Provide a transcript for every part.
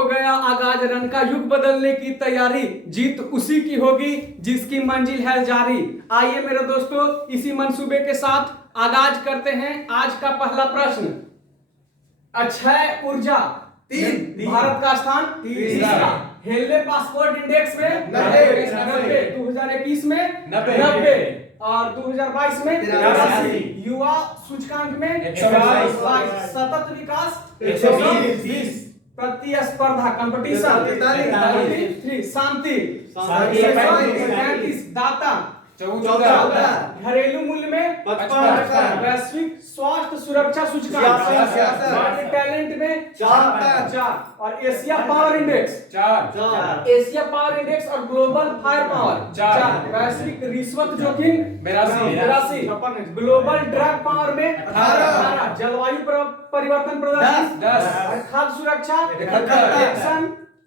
हो गया आगाज रन का युग बदलने की तैयारी, जीत उसी की होगी जिसकी मंजिल है जारी। आइए मेरे दोस्तों, इसी मंसूबे के साथ आगाज करते हैं आज का पहला प्रश्न। अक्षय ऊर्जा भारत का स्थान तीसरा। हेले पासपोर्ट इंडेक्स में 90, 2021 में 90 और 2022 में 83। युवा सूचकांक में 122। सतत विकास 120। प्रतिस्पर्धा कंपटीशन 43। शांति 35। दाता 14। घरेलू मूल्य में 55। वैश्विक स्वास्थ्य सुरक्षा सूचकांक टैलेंट में 4 और Asia power index 4। Asia power index और ग्लोबल फायर पावर 4। वैश्विक रिश्वत जोखिम 82। ग्लोबल ड्रग पावर में 18। जलवायु परिवर्तन प्रदर्शन 10। खाद्य सुरक्षा 71।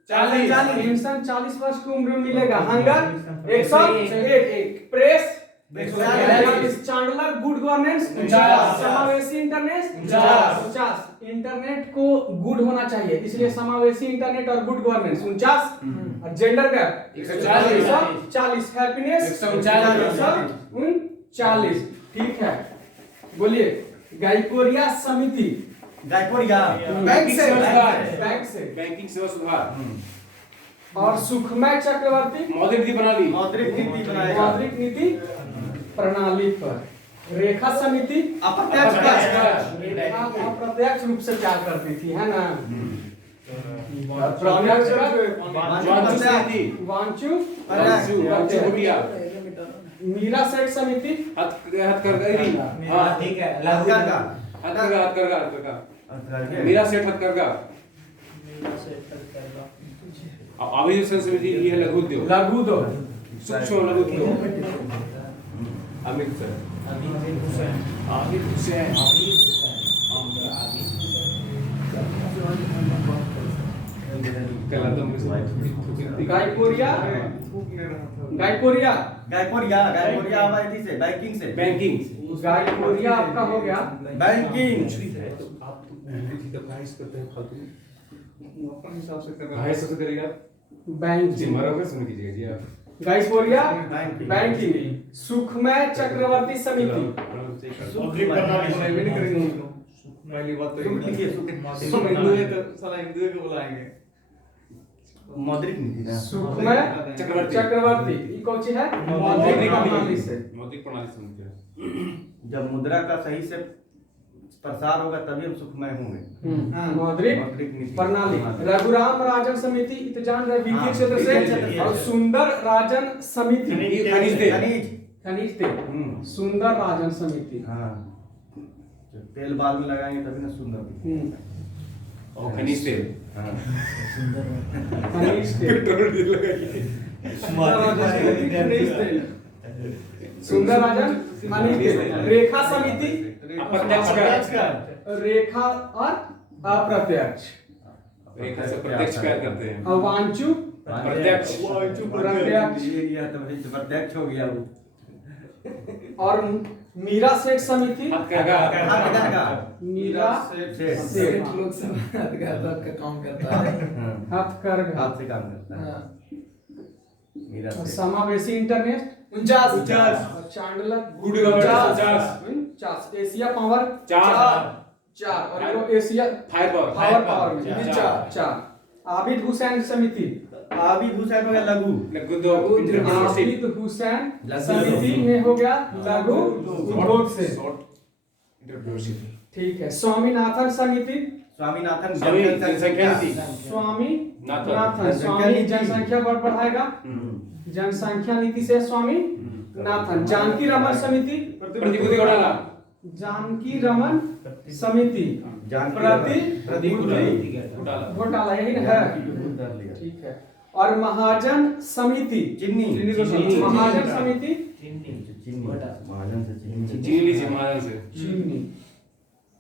40 वर्ष की उम्र में मिलेगा। Hunger 101। Press 42। Chandler good governance 50। समावेशी इंटरनेट 50। इंटरनेट को गुड होना चाहिए, इसलिए समावेशी इंटरनेट और गुड गवर्नेंस 49। और जेंडर गैप 140। हैप्पीनेस 139। ठीक है, बोलिए। गायकोरिया समिति बैंक से बैंकिंग सेवा सुधार और सुखमय चक्रवर्ती मौद्रिक नीति प्रणाली मौद्रिक नीति प्रणाली पर। रेखा समिति अप्रत्यक्ष रूप से प्यार करती थी, है ना। वांचू मीरा सेठ समिति मीरा सेठ हथकरघा। अभी समिति ये है लघु उद्योग सूक्ष्म लघु उद्योग। अमित हुसैन बैंकिंग गायकोरिया आपका हो गया बैंकिंग। करते हैं फालतू अपने हिसाब से कर रहे हैं। सबसे करेगा बैंक जी मरोगे सुन कीजिए जी आप। गायकोरिया बैंकिंग। सुखमय चक्रवर्ती समिति पहली बात तो हिंदू को बुलाएंगे। मौद्रिक नीति ना सुखमय चक्रवर्ती ये कौन सी है? मौद्रिक प्रणाली से सुनते हैं। जब मुद्रा का सही से प्रसार होगा तभी हम सुखमय होंगे। मौद्रिक प्रणाली। रघुराम राजन समिति इतजान वित्तीय क्षेत्र से और सुंदर राजन समिति खनिज तेल। सुंदर राजन समिति तेल बाल में लगाएंगे तभी ना सुंदर और खनिज तेल खनिज तेल सुंदर राजन खनिज तेल। रेखा समिति अप्रत्यक्ष रेखा और अप्रत्यक्ष। रेखा से प्रत्यक्ष कर करते हैं। और वांचू प्रत्यक्ष प्रत्यक्ष हो गया वो। और मीरा सेठ समिति मीरा सेठ का काम करता है। हथकरघा हाथ से काम करता है। मीरा सेठ। समावेशी इंटरनेट 49। और Chandler good governance 50। Asia power 4 और एशिया फायर पावर में 4। आबिद हुसैन समिति आबिद हुसैन हो गया लघु आबिद हुसैन समिति में हो गया लघु उद्योग से। ठीक है। स्वामीनाथन समिति स्वामीनाथन स्वामी जनसंख्या बढ़ाएगा। जनसंख्या नीति से स्वामी नाथन। जानकी रमन समिति प्रतिभूति घोटाला जानकी रमन समिति प्रतिभूति घोटाला यही ना है। ठीक है। और महाजन समिति महाजन समिति चीनी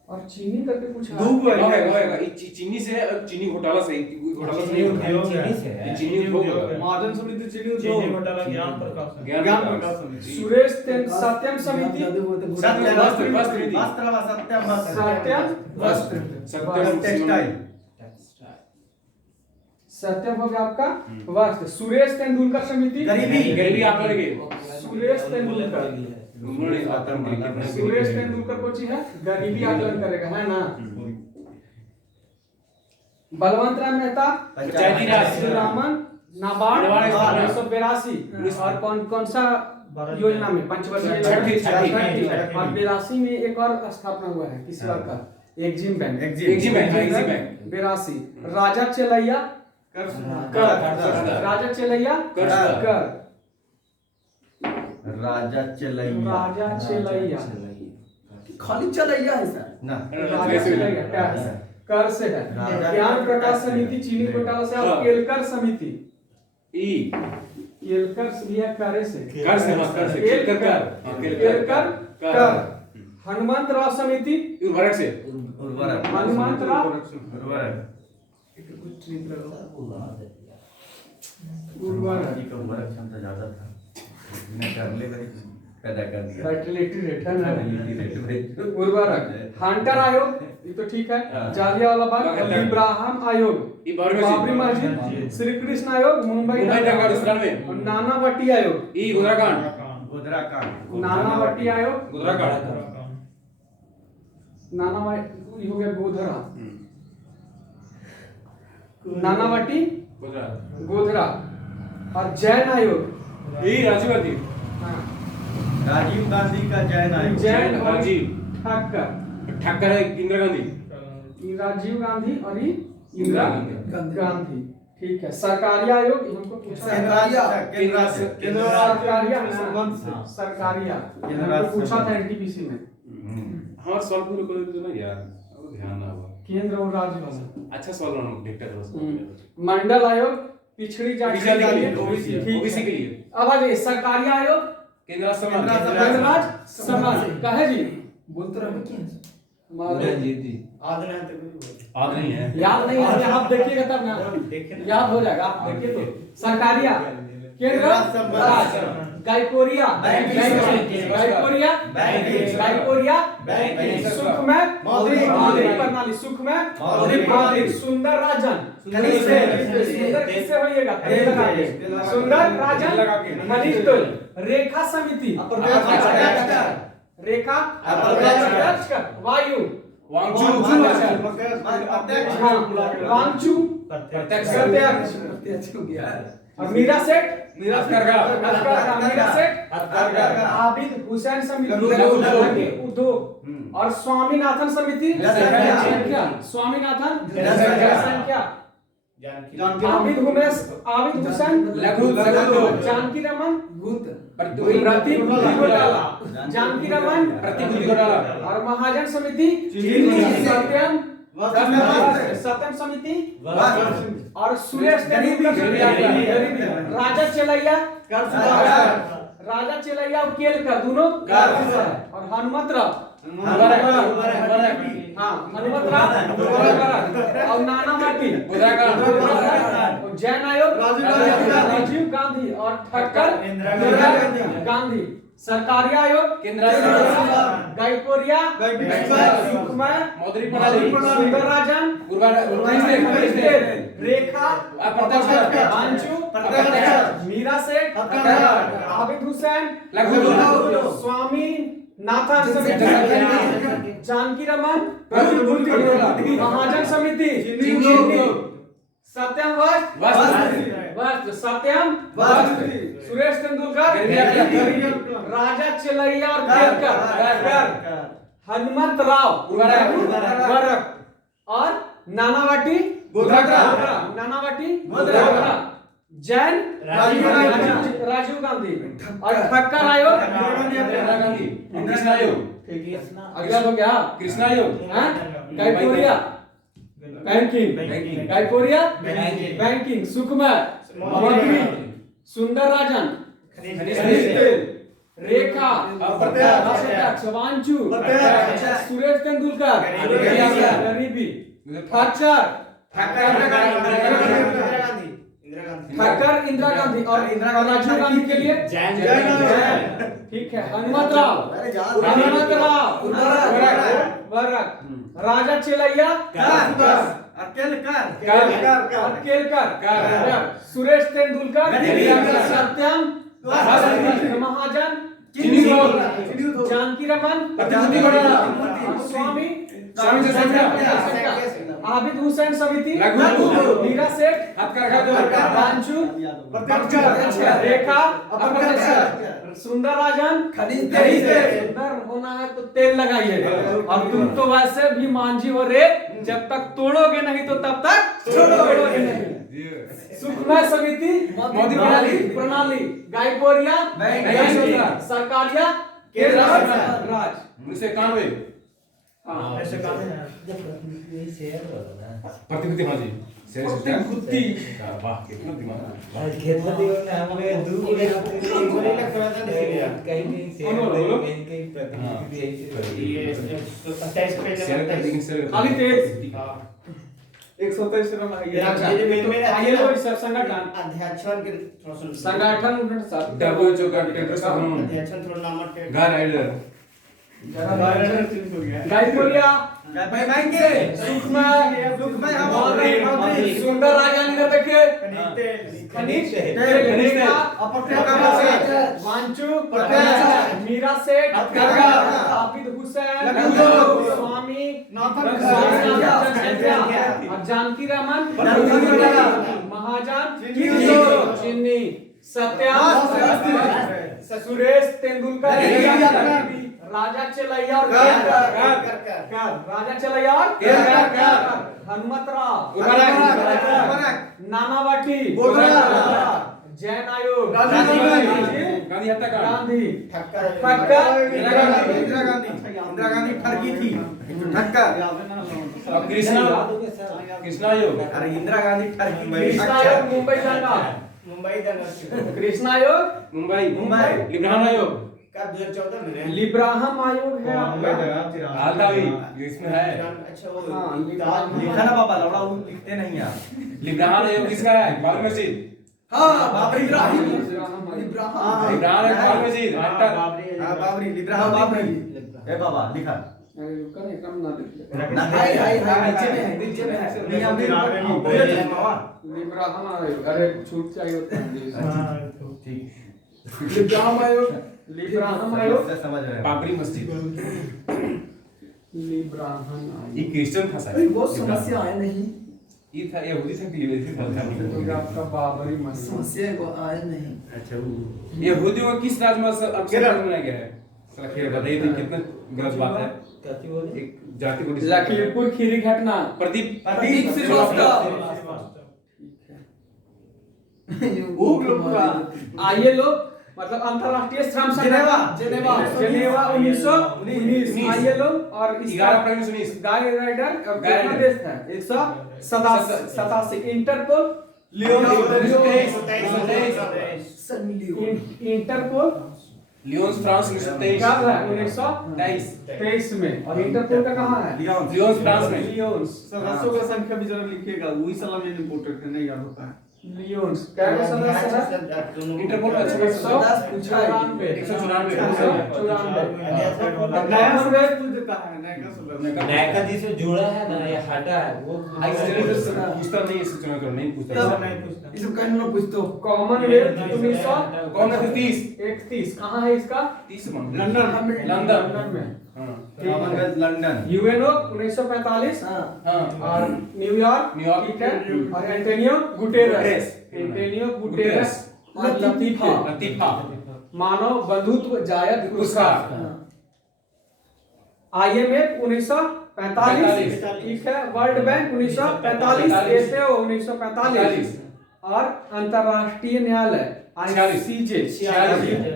और चीनी करके कुछ चीनी से चीनी घोटाला से चीनी महाजन समिति चीनी घोटाला ज्ञान प्रकाश समिति। सुरेश सत्यम समिति सत्यम हो गया आपका वस्त्र। सुरेश तेंदुलकर समिति गरीबी आप लगे सुरेश तेंदुलकर सुरेश तेंदुलकर को जी है गरीबी आकलन करेगा, है ना। बलवंत राय मेहता पंचायती राज रामन नाबार्ड 1982 और कौन सा योजना में पंचवर्षीय छठी। और 82 में एक और स्थापना हुआ है किस बात का, एग्जिम बैंक। 82 राजा चेलैया कर राजा चेलैया कर राजा चलैया खाली चलैया है सर ना राजा चेलैया कर से है। ज्ञान प्रकाश समिति चीनी घोटाला से और केलकर समिति केलकर लिया करे से केलकर कर। हनुमंत राव समिति उर्वरक से हनुमंत राव उर्वरक क्षमता ज्यादा था, कर ले पैदा कर दिया फर्टिलिटी रेट है ना। फर्टिलिटी उर्वरक हंटर आयोग ये तो ठीक है। जालियांवाला बाग इब्राहिम आयोग बाबरी मस्जिद श्री कृष्ण आयोग मुंबई और नानावटी आयोग नानावटी आयोग नानावटी हो गया गोधरा नानावटी गोधरा और जैन आयोग राजीव गांधी का जैन आयोग जैन और राजीव ठाकर है इंदिरा गांधी राजीव गांधी और इंदिरा गांधी ठीक है। सरकारी आयोग हमको पूछा सरकारिया हमको पूछा था एनटीपीसी में। हाँ सवाल पूरे कर दो ना यार, अब ध्यान ना हुआ केंद्र और राज्य वाला अच्छा सवाल हम देखते हैं। मंडल आयोग पिछड़ी जाति के लिए ओबीसी के लिए। अब आ जाइए सरकारी आयोग केंद्र समाज कहे जी बोलते रहो क्या आद नहीं है याद नहीं है आप देखिएगा तब ना याद हो जाएगा। आप देखिए तो सरकारिया केंद्र गायकोरिया सुख में मौद्रिक प्रणाली सुख में मौद्रिक सुंदर राजन सुंदर किससे होइएगा सुंदर राजन खनिज तेल रेखा समिति रेखा वायु वांगचू प्रत्यक्ष और मीरा सेठ आबिद हुसैन समिति उद्योग और स्वामीनाथन समिति स्वामीनाथन संख्या आबिद हुसैन जानकी रमन जानकी रमन और महाजन समिति सत्यम समिति और सुरेश राजा चेलैया और केलकर दोनों और हनुमत राव और नानावटी जैन आयोग राजीव गांधी और ठक्कर इंदिरा गांधी। सरकारी आयोग गायकोरिया सुंदर राजन रेखा मीरा सेठ आबिद हुसैन स्वामी नाथन जानकी रमन महाजन समिति सत्यम वस्त्र सत्यम सुरेश तेंदुलकर राजा चेलैया और केलकर हनुमंत राव उर्वरक और नानावटी जैन राजीव गांधी और ठक्कर आयोग अगला हो गया कृष्णा आयोग गायकोरिया बैंकिंग सुखमय मौद्रिक सुंदर राजन रेखा वांचू सुरेश तेंदुलकर गरीबी ठक्कर इंदिरा गांधी और राजीव गांधी के लिए ठीक है। हनुमत राव राजा चेलैया केलकर, सुरेश तेंदुलकर, सत्यम महाजन, जानकी रमन, स्वामी आबिद हुसैन समिति, मीरा सेठ, बांचू, रेखा, सुंदर राजन, सुंदर होना है तो तेल लगाइए, और तुम तो वैसे भी मांझी हो रे, जब तक तोड़ोगे नहीं तो तब तक छोड़ोगे नहीं। सुखमय समिति, मोदी प्रणाली, गायकोरिया, सरकारिया, राज 1991 प्रतिभूति हाँ जी प्रतिभूति वाह कितना दिमाग खाली तेज 127 रन आइए वो सब संगठन WHO का टेंडर गार राइडर गायकोरिया, सुंदर राजन इधर देखिए, खनिज, वांचू, मीरा सेठ, आबिद हुसैन, स्वामी, और जानकी रमन, महाजन, चिन्नी, सत्या, सुरेश तेंदुलकर, राजा चलैया और राजा चलैया और हनुमतराव, नानावटी, जैन आयोग, गांधी हत्याकांड गांधी, इंदिरा गांधी ठगी थी ठक्कर और कृष्णा योग अरे इंदिरा गांधी ठगी कृष्णा आयोग मुंबई दंगा, कृष्णा आयोग मुंबई लिब्राहम आयोग का 2014 में लिब्राहम आयोग है आपका, आलतावी इसमें है लिखा ना बाबा लौड़ा वो लिखते नहीं आप लिब्राहम आयोग किसका है बाबरी मस्जिद बाबरी इब्राहिम लिब्राहम बाबरी मस्जिद बाबरी लिब्राहिम बाबरी ए बाबा लिखा कने कम ना नीचे में है नहीं आप लिब्राहम आयोग, अरे छूट चाहिए होता है ठीक लिब्राहम आयोग, लिब्राहम आयोग, समझ रहे हैं बाबरी मस्जिद लिब्राहम ये क्रिश्चियन था शायद बहुत समस्या आए नहीं ये था यहूदी था कि यहूदी था आयोग, आपका बाबरी मस्जिद समस्या को आए नहीं अच्छा यहूदियों का किस राज्य में अब केरल बनाया गया है साला खेल बताइए तो कितना गलत बात है एक जाति को लखीमपुर खीरी घटना, प्रदीप श्रीवास्तव आइए लोग मतलब अंतरराष्ट्रीय श्रम संगठन जेनेवा 1919 आइए लोग और 11 अप्रैल 1919 गाय राइडर कितना देश था 187 इंटरपोल इंटरपोल लियोन्स फ्रांस 1923 कब है 1923 में, और इंटरपोल का कहाँ है लियोन्स फ्रांस में लियोन्स, सदस्यों का संख्या भी जरा लिखिएगा वही सलाम इम्पोर्टेंट है नहीं याद होता है लियोन्स क्या सदस्य है इंटरपोल का 194 नया सदस्य पूछ देता है नया का सदस्य नायका जी से जुड़ा है ना ये हटा है वो पूछता नहीं है सूचना करो नहीं पूछता ये सब कहने लो पूछ तो कॉमनवेल्थ 31 कहाँ है इसका 30 में लंदन में, कॉमनवेल्थ लंदन यूएनओ 1945 हां और न्यूयॉर्क ठीक है, और एंटोनियो गुटेरेस और लतीफा मानव बंधुत्व जायद पुरस्कार, IMF 1945 ठीक है, वर्ल्ड बैंक 1945, FAO 1945 और अंतरराष्ट्रीय न्यायालय ICJ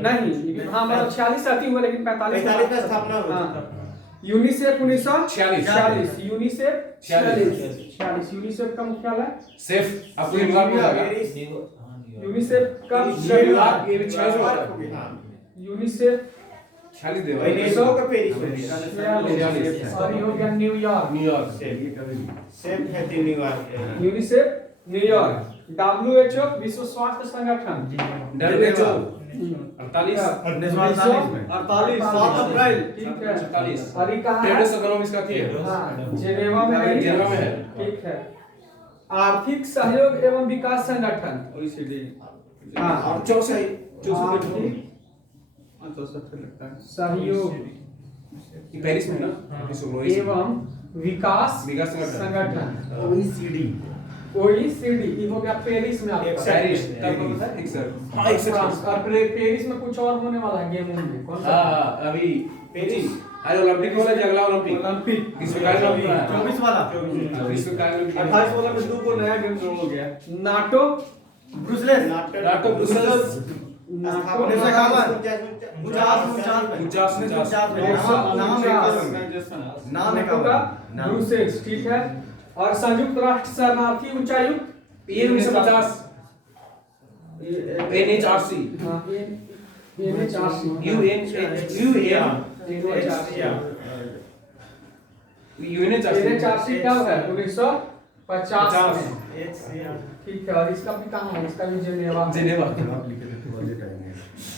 नहीं, हाँ मतलब 46 आती हुआ लेकिन 45 का स्थापना हुई यूनिसेफ 1946 46 यूनिसेफ का मुख्यालय सेफ आपको न्यूयॉर्क में होगा यूनिसेफ का यूनिसेफ 46 देवा 100 का पेरिस में और ये हो गया न्यूयॉर्क सेफ है न्यूयॉर्क यूनिसेफ न्यूयॉर्क, WHO विश्व स्वास्थ्य संगठन WHO 48 7 अप्रैल ठीक है, 44 और ये कहाँ है टेड्रोस एकोनॉमिक्स का थी हाँ जेनेवा में है, जेनेवा में है ठीक है। आर्थिक सहयोग एवं विकास संगठन, OECD। हाँ, और 64 आर्थिक 64 लगता है। सहयोग ये पेरिस में ना एवं विकास विकास संगठन। संगठन OECD। OECD, ये हो गया पेरिस में आपका। पेरिस तब होता है एक सर। हाँ एक फ्रांस, सर। और पेरिस में कुछ और होने वाला है गेम में, कौन सा? हाँ अभी पेरिस आज ओलंपिक वाला अगला ओलंपिक ओलंपिक। ग्रीष्मकालीन ओलंपिक 24 वाला। ग्रीष्मकालीन ओलंपिक 28 वाला में 2 को नया गेम जोड़ हो गया। NATO, Brussels. NATO Brussels NATO 1951। नाम नाटो का ब्रुसेल्स, ठीक है। और संयुक्त राष्ट्र शरणार्थी उच्चायुक्त ये 1950 NHRC हाँ, NHRC NHRC कब है? 1950 में, ठीक है। और इसका भी कहाँ है? इसका भी जेनेवा है। जिनेवा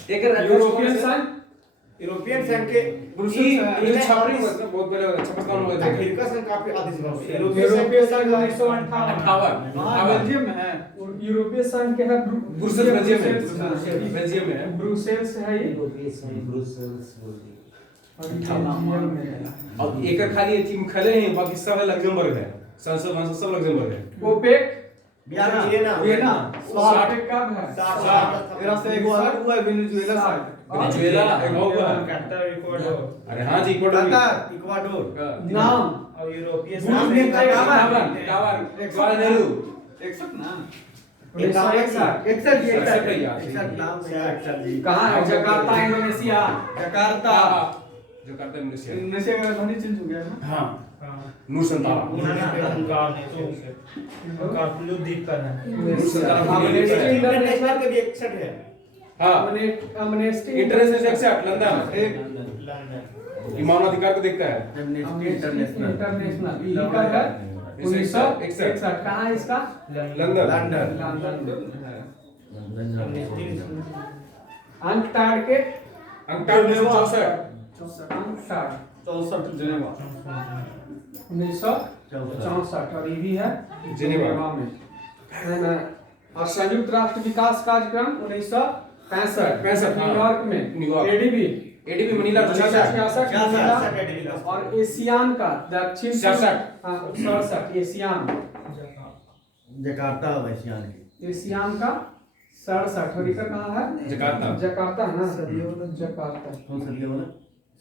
एक यूरोपियन संघ, यूरोपियन संघ के ये छापरी मतलब बहुत पहले 56 में हुए थे। अफ्रीका संघ काफी आधे से बहुत यूरोपीय संघ 1958। 58 हाँ, बेल्जियम में है। यूरोपीय संघ के है ब्रुसेल्स बेल्जियम में बेल्जियम में है। ब्रुसेल्स है ये, ब्रुसेल्स बोलते हैं। और ये बेल्जियम में है। और एक खाली ये टीम खेले हैं, बाकी सब लग्जमबर्ग है। संसद सब लग्जमबर्ग है। OPEC, Vienna. वियना। ओपेक कब है? 60 से एक और हुआ है वेनेजुएला साइड। वेनेजुएला एक और हुआ है। कतर, इक्वाडोर अरे हाँ जी इक्वाडोर भी। Qatar, Ecuador. नाम, और यूरोपीय नाम नहीं पता। कावान जवाहरलाल 61 ना। 1961। 61 नाम से 61 जी। कहाँ है? Jakarta, Indonesia. Jakarta. Jakarta Indonesia. Indonesia का राजधानी चेंज हो गया है ना। हाँ नूरसंतारा अमनेस्टी इंटरनेशनल के भी 61 है। हाँ अमनेस्टी इंटरनेशनल एक्सेप्ट लंदन ये मानवाधिकार को देखता है। इंटरनेशनल। इंटरनेशनल ये कब है? 1961। कहाँ है इसका? London London. अंकटाड के अंकटाड 1964 अंकटाड 64 जिनेवा। 1964 और ये भी है जिनेवा में, है ना। और संयुक्त राष्ट्र विकास कार्यक्रम 1965 न्यूयॉर्क में। न्यूयॉर्क। एडीबी मनीला 66 और एशियान का दक्षिण 67 एशियान जकार्ता एशियान की। एशियान का 67 और इधर कहाँ है? जकार्ता जकार्ता है ना। जकार्ता कौन सा दिया वाला?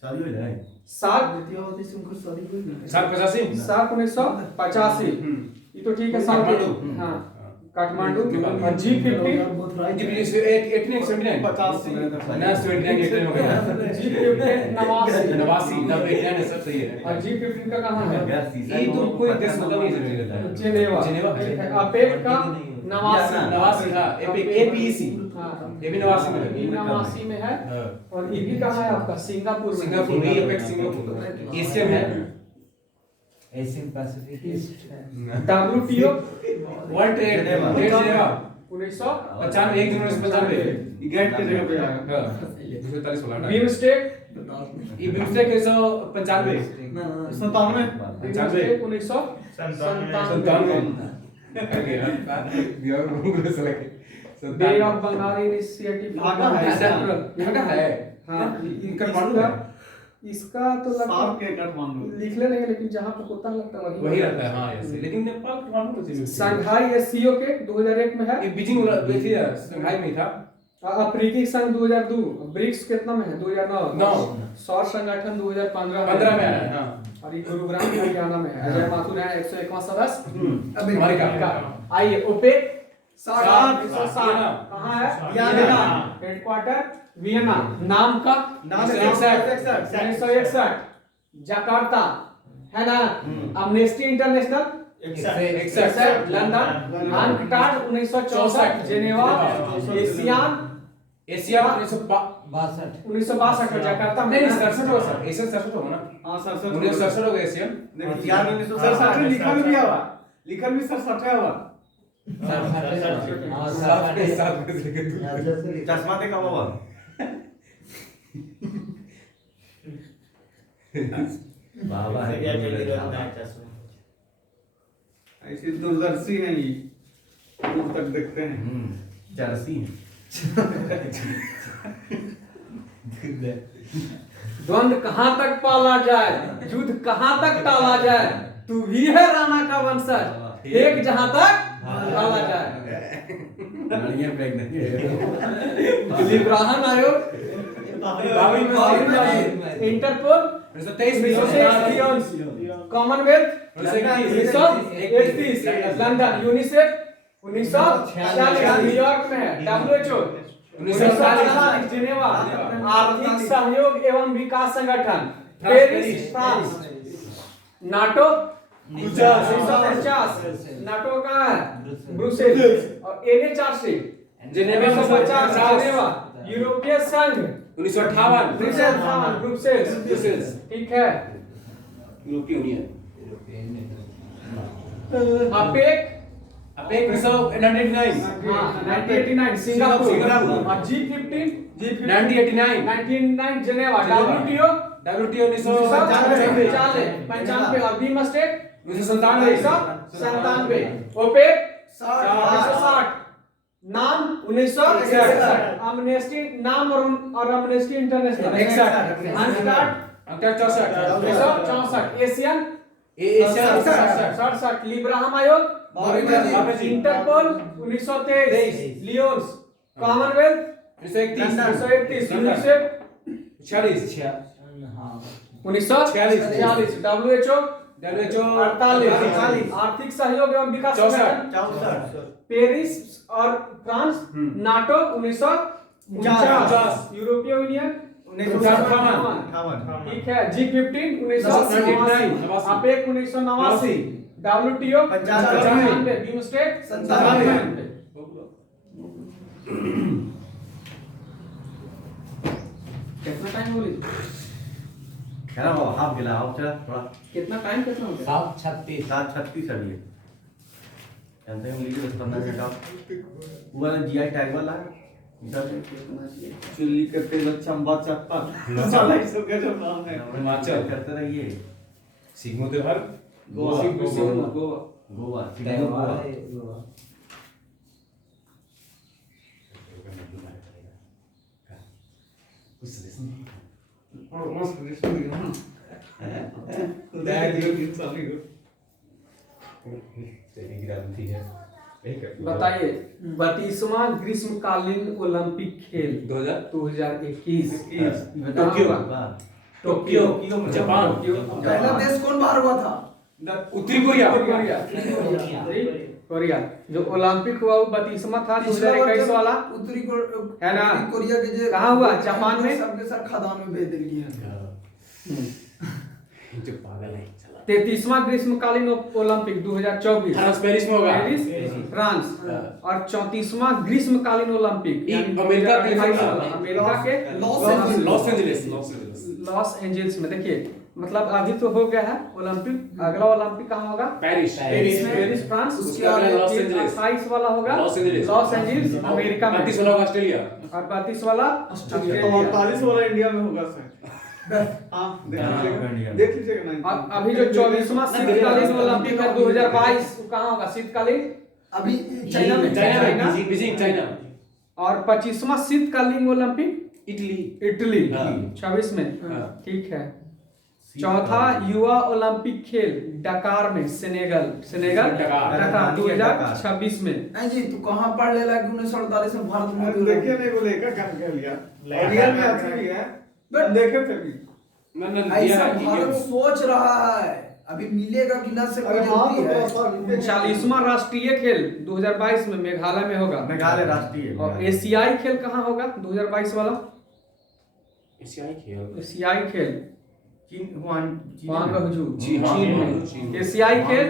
शादी हो जाए। 7 1985। ये तो ठीक है। काठमांडू। हाँ काठमांडू। और G50 और G15 का कहाँ है? ये तो कोई देश मतलब नहीं है। जिनेवा। जिनेवा। अपेक का 89। हाँ APEC हाँ ये भी 89 में है। 89 में है। और ये भी कहाँ है आपका? सिंगापुर में। सिंगापुर में अपेक सिंगापुर एशियन है। Asian Pacific WTO world trade Geneva 1995। 1995 GATT के जगह पे आया। हाँ 240 वाला बीमस्टेक ये बिम्स्टेक 195 97 1997। ओके यार गुरु से लगे बे ऑफ बंगाल इनिशिएटिव ढाका है। ढाका है। हाँ काठमांडू है। इसका तो साफ के काठमांडू। लिख ले नहीं, लेकिन जहाँ पे होता लगता है वही रहता है हाँ ऐसे। लेकिन नेपाल काठमांडू तो शंघाई SCO के 2001 में है। ये बीजिंग में थी शंघाई में था। अफ्रीकी संघ 2002। ब्रिक्स कितना में है? 2009। सौर संगठन 2015 15 में आया हाँ। और ये गुरुग्राम हरियाणा में है। अजय माथुर है 151 सदस्य। अमेरिका। आइए ओपेक 60 कहाँ है? वियना। Headquarter Vienna. नाम का? 1961। जकार्ता है ना। Amnesty International 61 London. UNCTAD 1964 Geneva. Asia 1962 Jakarta में। नहीं 67 होगा सर। एशिया 67 होगा ना। हाँ 67 1967 होगा एशिया। यार 67 लिखा भी दिया हुआ। लिखा भी 67 है हुआ। चश्मा देखा हुआ। बाबा है। ऐसी दूरदर्शी है ये, दूर तक देखते हैं। जर्सी द्वंद कहाँ तक पाला जाए, युद्ध कहाँ तक टाला जाए, तू भी है राणा का वंशज, एक जहाँ तक टाला जाए। लड़ियां ब्रेक नहीं लिब्राहन आयोग, Interpol, 1923 Commonwealth 1931 London, UNICEF 1946 New York में है, WHO 1947 जिनेवा आर्थिक सहयोग एवं विकास संगठन, पेरिस फ्रांस, नाटो 1950 नाटो का है ब्रुसेल्स, और NHRC जिनेवा 1950 जिनेवा, यूरोपीय संघ 1958 ब्रुसेल्स, ठीक है। यूरोपीय यूनियन अपेक अपेक 1989 1989 सिंगापुर, और G15 1989 जिनेवा, WTO 1995 और बीमस्टेक 1997, ओपेक 1960, नाम 1961, अमनेस्टी नाम और Amnesty International 61, UNCTAD 1964, Asian 67, Liberhan आयोग, Interpol 1923, Lyons, Commonwealth 1931, UNICEF 1946, WHO 48, आर्थिक सहयोग एवं विकास संगठन, पेरिस और फ्रांस, नाटो 1949, यूरोपीय यूनियन 1958, ठीक है। G15 1999, APEC 1989, WTO 95, BIMSTEC 97। कितना टाइम हो गया? खेला हो हाफ गिला हाफ चला थोड़ा कितना टाइम कितना हो गया? 7:36 अभी है। जानते हैं लीजिए 15 मिनट आप वो वाला GI टैग वाला है इधर चुल्ली के तेल चंबा चप्पल साला इस सब का जो नाम है हिमाचल करते रहिए। सिग्मो त्योहार गोवा गोवा गोवा और मस्त रिश्ते हैं उधर ये साली को बताइए 32वां ग्रीष्मकालीन ओलंपिक खेल 2021 टोक्यो जापान। पहला देश कौन बाहर हुआ था? उत्तरी कोरिया कोरिया जो ओलंपिक हुआ वो 32वां था 2021 वाला उत्तरी है ना? कोरिया के जो कहाँ हुआ? जापान में? सबके सब खदान में भेज दिए हैं। जो पागल है 33वां ग्रीष्मकालीन ओलंपिक 2024 पेरिस में होगा पेरिस फ्रांस, और 34वां ग्रीष्मकालीन ओलंपिक अमेरिका के लॉस एंजल्स में। देखिए मतलब अभी तो हो गया है ओलंपिक, अगला ओलंपिक कहाँ होगा? पेरिस पेरिस फ्रांस, उसके अगला लॉस एंजलिस 28 वाला होगा लॉस एंजलिस अमेरिका में, 32 वाला होगा ऑस्ट्रेलिया, और 32 वाला ऑस्ट्रेलिया। 48 वाला इंडिया में होगा सर। हाँ देख लीजिएगा ना। अभी जो 24वां शीतकालीन ओलंपिक है 2022 कहाँ होगा? शीतकालीन अभी चाइना में बीजिंग चाइना, और 25वां शीतकालीन ओलंपिक इटली हाँ। 26 में, हाँ। ठीक है। चौथा युवा ओलंपिक खेल डकार में सेनेगल डकार 2026 में। नहीं जी तू कहाँ पढ़ ले लगा 1948 में भारत में देखिए नहीं बोले का कर लिया रियल में अच्छा भी है बट देखे थे भी मैंने ऐसा भारत सोच रहा है अभी मिलेगा कि ना से कोई जल्दी है। 40वां राष्ट्रीय खेल 2022 में मेघालय में होगा। मेघालय राष्ट्रीय और एशियाई खेल कहाँ होगा 2022 वाला? एशियाई खेल चीन जी हाँ, चीन में। चीन। एशियाई खेल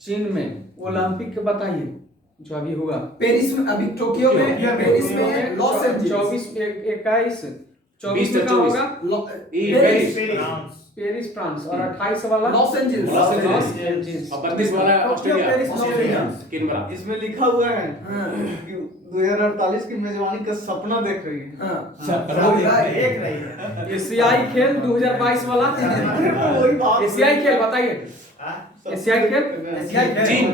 चीन में। ओलंपिक के बताइए जो अभी होगा पेरिस में, अभी टोक्यो में, पेरिस में, लॉस एंजल्स 24 में कहाँ होगा? पेरिस फ्रांस, और 28 वाला लॉस एंजल्स लॉस एंजल्स, और 32 वाला ऑस्ट्रेलिया ऑस्ट्रेलिया। इसमें लिखा हुआ है कि 2048 की मेजबानी का सपना देख रही है। देख रही है। एशियाई खेल 2022 वाला। वही बात एशियाई खेल बताइए एशियाई खेल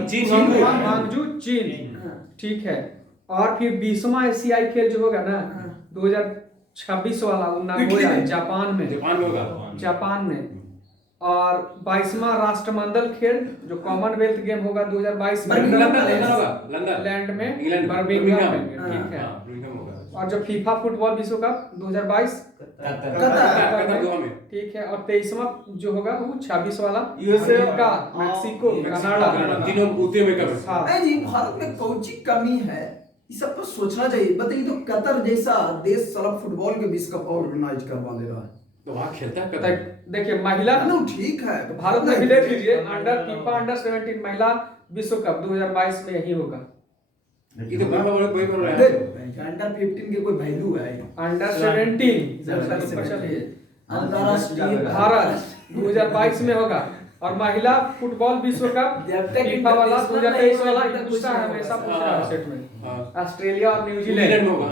चीन हांगजू चीन, ठीक है। और फिर 20वां एशियाई खेल जो होगा ना 2026 वाला वो नागोया जापान में होगा। जापान में। और 22वां राष्ट्रमंडल खेल जो कॉमनवेल्थ गेम होगा 2022 में लैंड में बर्मिंघम में, ठीक है। और जो फीफा फुटबॉल विश्व कप 2022 कतर में, ठीक है। और 23वां जो होगा वो 26 वाला USA, अमेरिका, मैक्सिको, कनाडा, तीनों उतने में कर। हाँ। नहीं जी, भारत में कौची कमी है इस सब पर सोचना चाहिए। बताइए तो कतर जैसा देश साला फुटबॉल के विश्व कप ऑर्गेनाइज करवा ले रहा है, तो वहाँ खेलता है कतर। देखिए महिला ना ठीक है तो भारत में भी देख लीजिए अंडर 17 महिला विश्व कप 2022 में यही होगा। ये तो वही बोल रहा है। अंडर 15 के कोई वैल्यू है? अंडर 17 चलिए अंतरराष्ट्रीय भारत 2022 में होगा। और महिला फुटबॉल विश्व कप फीफा वाला 2023 वाला पूछता है, हमेशा पूछ रहा है सेट में। ऑस्ट्रेलिया और न्यूजीलैंड में होगा।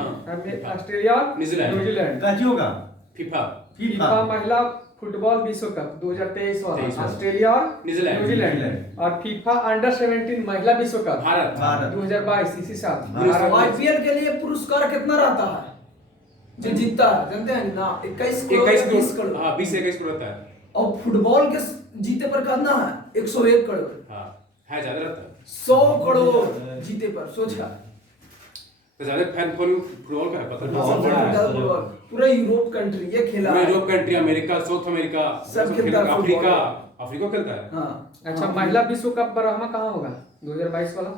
ऑस्ट्रेलिया और न्यूजीलैंड काची होगा फीफा फीफा महिला फुटबॉल विश्व कप 2023 वाला ऑस्ट्रेलिया और न्यूजीलैंड। और फीफा अंडर 17 महिला विश्व कप भारत 2022 इसी साल। आईपीएल के लिए पुरस्कार कितना रहता है जो जीतता है जानते हैं ना? 21 करोड़ 20 करोड़। हाँ 20-21 करोड़ रहता है। और फुटबॉल के जीते पर कितना है? 101 करोड़। हाँ है ज्यादा रहता है। 100 करोड़ जीते पर सोचा। तो ज्यादा फैन फुटबॉल का है पता पूरा यूरोप कंट्री ये खेला है। Europe country, America, south America सब खेलता है। अफ्रीका खेलता है। हाँ अच्छा महिला विश्व कप बरहमा कहाँ होगा 2022 वाला?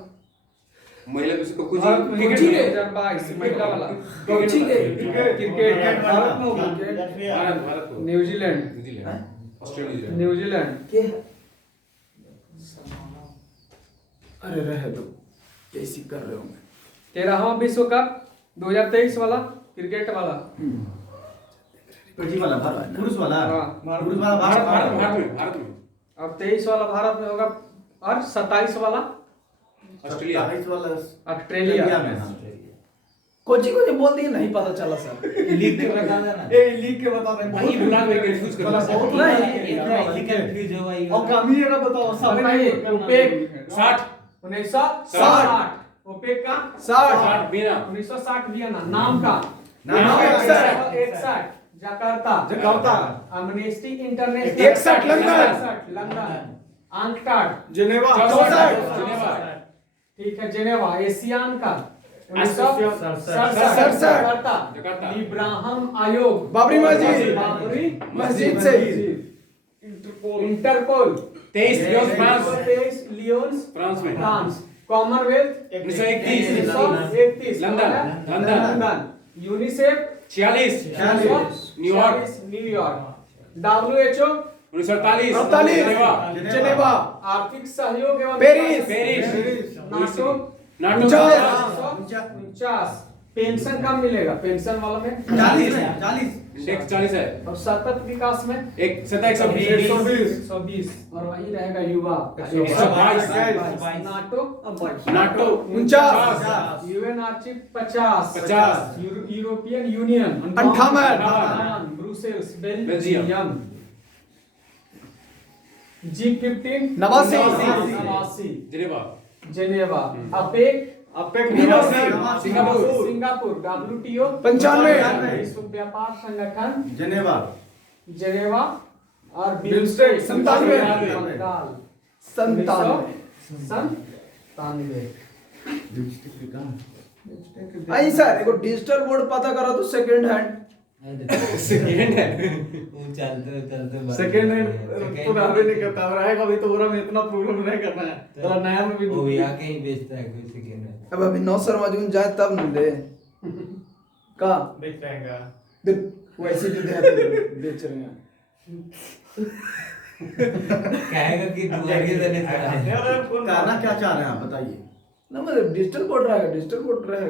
महिला विश्व कप कुछ क्रिकेट क्रिकेट में। 2022 महिला वाला क्रिकेट भारत में होगा। भारत को न्यूजीलैंड ऑस्ट्रेलिया न्यूजीलैंड क्या है? अरे रहे दो कैसी कर रहे होंगे। 13वां विश्व कप 2023 वाला क्रिकेट वाला काची वाला पुरुष वाला हाँ। पुरुष वाला भारत भारत में और 23 वाला भारत में होगा। और 27 वाला ऑस्ट्रेलिया वाला ऑस्ट्रेलिया में। हाँ। कोची को जो बोल दिए नहीं पता चला सर। लिख के बता देना। ए लीग के बता दे वही बुला के कंफ्यूज कर रहा है। बहुत नहीं कंफ्यूज हो भाई। और कमी है ना बताओ सब बताइए ओपेक 60 1960 ओपेक का 60 बिना 1960 वियना नाम का नाम का 61 Jakarta Amnesty International 61 London UNCTAD Geneva 64 ठीक है जेनेवा एशियान का 67 जकार्ता इब्राहिम आयोग बाबरी मस्जिद बाबरी मस्जिद से Interpol 23 Lyon France 23 Lyons France में फ्रांस कॉमनवेल्थ 1931 लंदन यूनिसेफ 46 न्यूयॉर्क WHO 1948 जेनेवा आर्थिक सहयोग एवं पेरिस नाटो नाटो 49 पेंशन कम मिलेगा पेंशन वाला में 40 इंडेक्स 40 है और सतत विकास में एक 120 120 और वही रहेगा युवा 122 NATO 49 UN archive 50 European union 58 Brussels Belgium G15 89 Geneva APEC Singapore WTO 95 विश्व व्यापार संगठन जेनेवा और बिम्स्टेक 97 आई सर एगो डिजिटल बोर्ड पता करा तो सेकंड हैंड सेकंड है वो चलते चलते सेकंड हैंड पूरा भी नहीं करता रहेगा अभी तो पूरा में इतना प्रॉब्लम नहीं करना है थोड़ा नया में भी वो यहाँ कहीं बेचता है कोई सेकंड हैंड। अब अभी 9 शर्मा जून जाए तब न ले का देख रहेगा वैसे जो बेच रहे हैं कहेगा कि दुआरिये देने से करना क्या चाह रहे हैं आप बताइए। ना मतलब डिजिटल बोर्ड रहेगा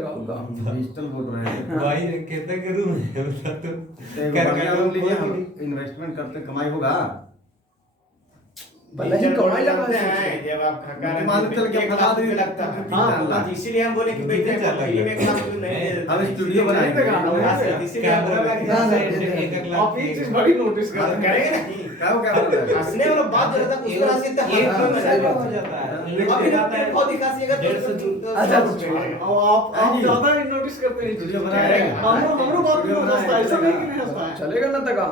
उनका डिजिटल बोर्ड रहेगा भाई कितना करूं मैं बता तो इन्वेस्टमेंट करते कमाई होगा भले ही कमाई लगा हैं जब आप खका मालूम चल गया फला दिन लगता है। हाँ, इसीलिए हम बोले कि बेटे को पहले में काम नहीं दे देते। हम स्टूडियो बनाएंगे इसीलिए हम बोला कि आप एक चीज बड़ी नोटिस कर रहे करेंगे नहीं। क्या हो गया हंसने वाला बात जो रहता है उसको हंसी तो एक हंसने में सही मजा बात हो है। जाता है। अभी ना बहुत दिखासीगा तो अच्छा, आप ज्यादा नोटिस करते हैं स्टूडियो बनाएगा। हमरो बात में हंसता है, ऐसा नहीं कि नहीं हंसता है। चलेगा ना तका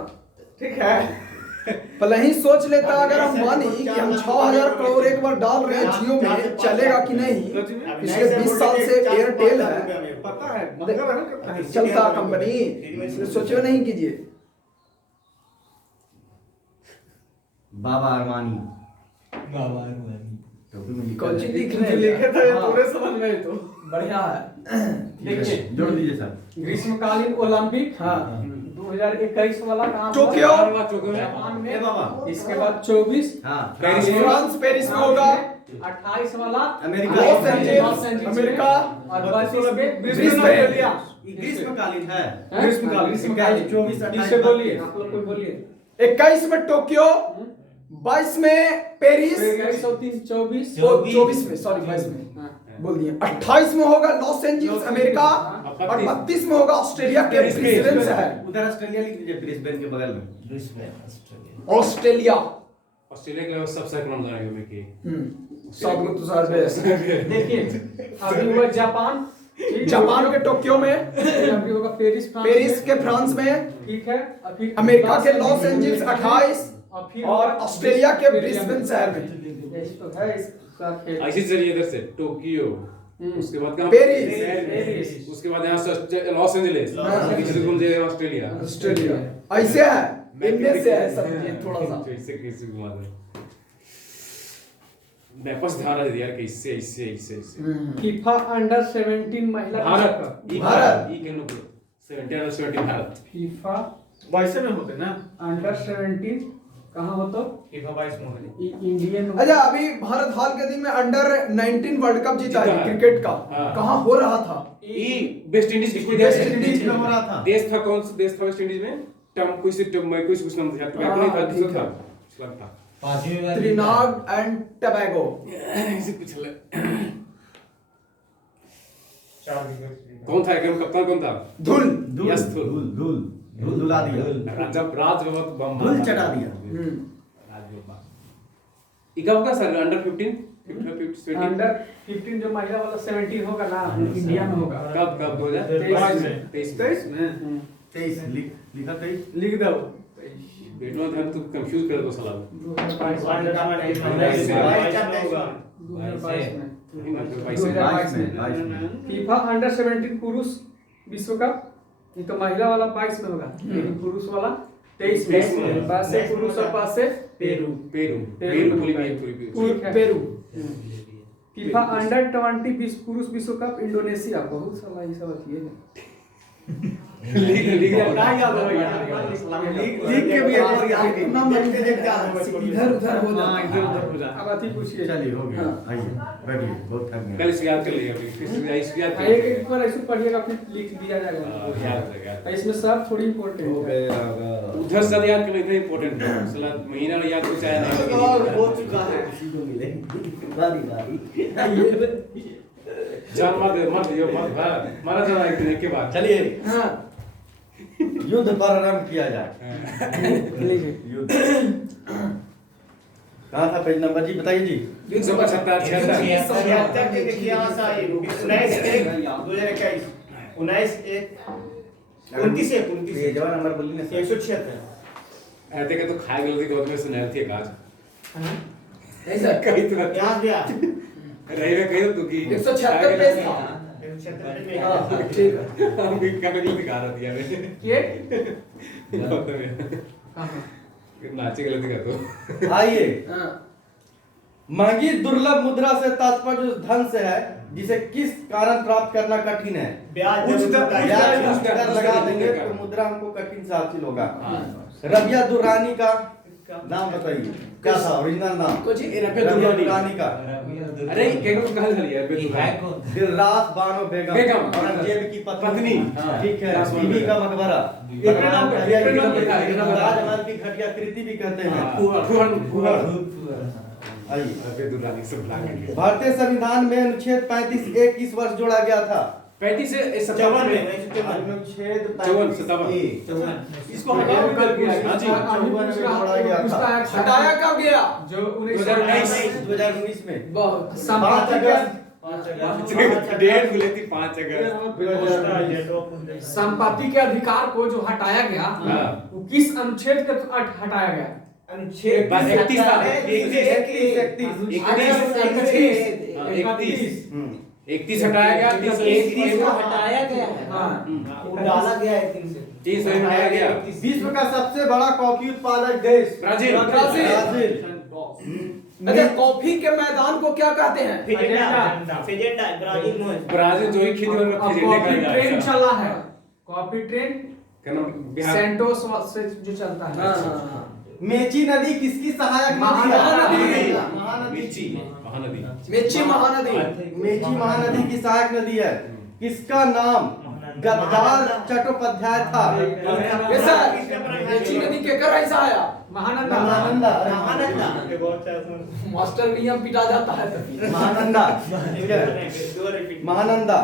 ठीक है भले ही सोच लेता अगर हम मानी कि हम 6000 करोड़ एक बार डाल रहे हैं जियो में, चलेगा कि नहीं। पिछले 20 साल से एयरटेल है, पता है मगर है ना चलता कंपनी, इसलिए सोचो नहीं कीजिए। बाबा अरमानी बाबा अरमानी। टोपी में लिखा कौन है। सी लिख जो रहे हैं? लिखे थे हाँ, पूरे समझ में है तो बढ़िया है। देखिए जोड़ दीजिए सर। ग्रीष्मकालीन ओलंपिक हाँ 2021 वाला कहाँ हुआ? टोक्यो। जापान में। ए बाबा। इसके बाद 24 हाँ फ्रांस पेरिस में होगा। 28 वाला अमेरिका। Los Angeles America. और 32 में ब्रिस्बेन ऑस्ट्रेलिया। ग्रीष्मकालीन है। ग्रीष्मकालीन 24 जिससे बोलिए आप लोग कोई बोलिए 21 में टोक्यो, 22 में पेरिस, 24 24 में सॉरी 22 में बोल दिए। 28 में होगा लॉस एंजल्स अमेरिका, और 32 में होगा ऑस्ट्रेलिया के ब्रिस्बेन शहर। उधर ऑस्ट्रेलिया लिख दीजिए ब्रिस्बेन के बगल में। Brisbane Australia. ऑस्ट्रेलिया ऑस्ट्रेलिया के सब साइकिल हम जाएंगे में के सब लोग तो सारे देखिए अभी हुआ जापान, जापान के टोक्यो में, अभी होगा पेरिस पेरिस के फ्रांस में, ठीक है। अभी अमेरिका के लॉस एंजल्स 28, और फिर और ऑस्ट्रेलिया के ब्रिस्बेन शहर में। यही तो है इसका खेल। ऐसे चलिए इधर से टोक्यो, उसके बाद कहाँ पेरिस। पेरिस, उसके बाद यहाँ से लॉस एंजलिस, किसी घूम जाएगा ऑस्ट्रेलिया। ऑस्ट्रेलिया ऐसे है, इनमें से है सब ये थोड़ा सा। ऐसे कैसे घुमा दे मैं बस ध्यान रख यार कैसे ऐसे ऐसे ऐसे फीफा अंडर 17 महिला भारत विश्व भारत। ई कहनो 70 और 70 भारत फीफा वैसे में होते ना अंडर 17 कहाँ हो तो फीफा 22 में होगी। इंडियन अच्छा अभी भारत हाल के दिन में अंडर 19 वर्ल्ड कप जीता है जीता है। क्रिकेट का। हाँ। कहाँ हो रहा था? ई वेस्ट इंडीज कोई वेस्ट देश इंडीज में हो रहा था। देश था कौन सा देश था वेस्ट इंडीज में टर्म कोई से टर्म में कोई कुछ नाम था नहीं था ठीक दूसरा है। था लगता पांचवी बार त्रिनाद एंड टबैगो। ऐसे कुछ ले 4 विकेट। कौन था एकदम कप्तान कौन था धुल। धूल यस, धूल। धूल धूल धूल धुला दिया। जब राज बहुत बम धूल चढ़ा दिया। इका होगा सर अंडर 15 15 अंडर 15 जो महिला वाला 17 होगा ना इंडिया में होगा। कब कब 2023 में 23 में 23 लिखा 23। लिख दो बेटवा था तो कंफ्यूज कर दो साला 2022 में 22 में फीफा अंडर 17 पुरुष विश्व कप ये तो महिला वाला 22 में होगा लेकिन पुरुष वाला 23 में। पास से पुरुष और पास से पेरू पेरू पेरू पूरी ठीक है। पेरू। फीफा अंडर 20 पुरुष विश्व कप इंडोनेशिया बहुत साला ये सब अथी है। लीग ना याद हो यार लिख के भी एक बार याद अपना मन देखते देखते याद हो इधर उधर हो हाँ, जाता इधर उधर हो जाता अब अथी पूछिए चलिए हो गया। आइए बैठिए बहुत थक कल गए। इसको याद कर लिया अभी इसको याद कर एक एक बार ऐसे पढ़िएगा फिर लिख दिया जाएगा। याद है याद इसमें सब थोड़ी इंपॉर्टेंट हो है। गया। उधर से याद करना इतना इंपॉर्टेंट है साला महीना में याद कुछ आया नहीं और हो चुका है किसी को मिले बारी बारी। जान मत दियो मत मारा जाना एक दिन के बाद चलिए हाँ युद्ध प्रारंभ किया जाए। युद्ध कहाँ था पेज नंबर जी बताइए जी। 175 76 के देखिए यहाँ से आइए 19/1/2021 19/1 29 ये जवान नंबर बोलिए ना 176 ऐते के तो खाए गलती तो में सुनाए थे आज ऐसा कहीं तो यहाँ भी आ रहे कहीं तो की 176 पेज था। 176 में हाँ, ठीक है। हम भी का गलती दिखा रहा दिया मैं नाचे गलती कर दो आइए हाँ। महंगी दुर्लभ मुद्रा से तात्पर्य उस धन से है जिसे किस कारण प्राप्त करना कठिन है। ब्याज उच्च दर- ब्याज उच्च उच्च दर दर लगा लगा देंगे देंगे तो मुद्रा हमको कठिन से हासिल होगा। हां रबिया दुर्रानी का नाम बताइए क्या था ओरिजिनल नाम। कुछ रबिया दुर्रानी का अरे केको कहां चली यार ये है कौन? दिलरास बानो बेगम बेगम। औरंगजेब की पत्नी। हाँ। ठीक है रास बानो बीवी का बेगम। मकबरा एक नाम पे- एक नाम पे- ताजमहल की घटिया कृति भी कहते हैं। फुहड़ फुहड़ आइए, अबे दुलानी से बुला के भारतीय संविधान में अनुच्छेद 35A किस वर्ष जोड़ा गया था? 35 से 57 में अनुच्छेद 54, 35A इसको हटाओ हाँ जी। जोड़ा गया था। हटाया कब गया? जो 2019 में बहुत 5 संपत्ति अगस्त डेट बोले थी 5 अगस्त। संपत्ति के अधिकार को जो हटाया गया हाँ। वो किस अनुच्छेद के तहत हटाया गया? अनुच्छेद 31 था। 31 हटाया गया, 31 को हटाया गया है। हाँ। वो डाला गया है 3 से। 3 से हटाया गया। विश्व का सबसे बड़ा कॉफी उत्पादक देश ब्राजील। ब्राजील। अच्छा, कॉफी के मैदान को क्या कहते हैं? फेजेंडा ब्राजील में है। ब्राजील जो ही खेती में अब फेजेंडे कॉफी का ट्रेन चला है, कॉफी ट्रेन क्या नाम बिहार सेंटोस से जो चलता है। हाँ। मेची नदी किसकी सहायक नदी महानदी। है? मिर्ची महानदी। मेची महानदी। मेची महानदी की सहायक नदी है। किसका नाम गद्दार चट्टोपाध्याय था? ये सर, मेची नदी केकर ऐसा आया? महानंदा। महानंदा। मास्टर नियम पिटा जाता है तभी। महानंदा, ठीक है। महानंदा।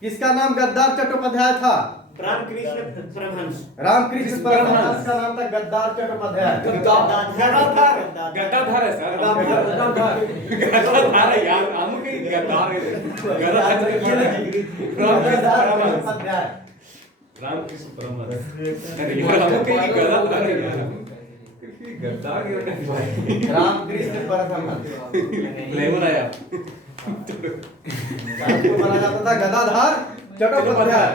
किसका नाम गद्दार चट्टोपाध्याय था? रामकृष्ण परमहंस। रामकृष्ण परमहंस का नाम था गद्दार चट्टोपाध्याय। गद्दाधार है सर। गद्दाधार है यार, हम कहीं गद्दार है। गद्दार चट्टोपाध्याय। रामकृष्ण परमहंस। अरे यार हम कहीं गद्दार है यार। गद्दार रामकृष्ण परमहंस। फ्लेवर आया। को माना जाता था गदाधार चट्टोपाध्याय।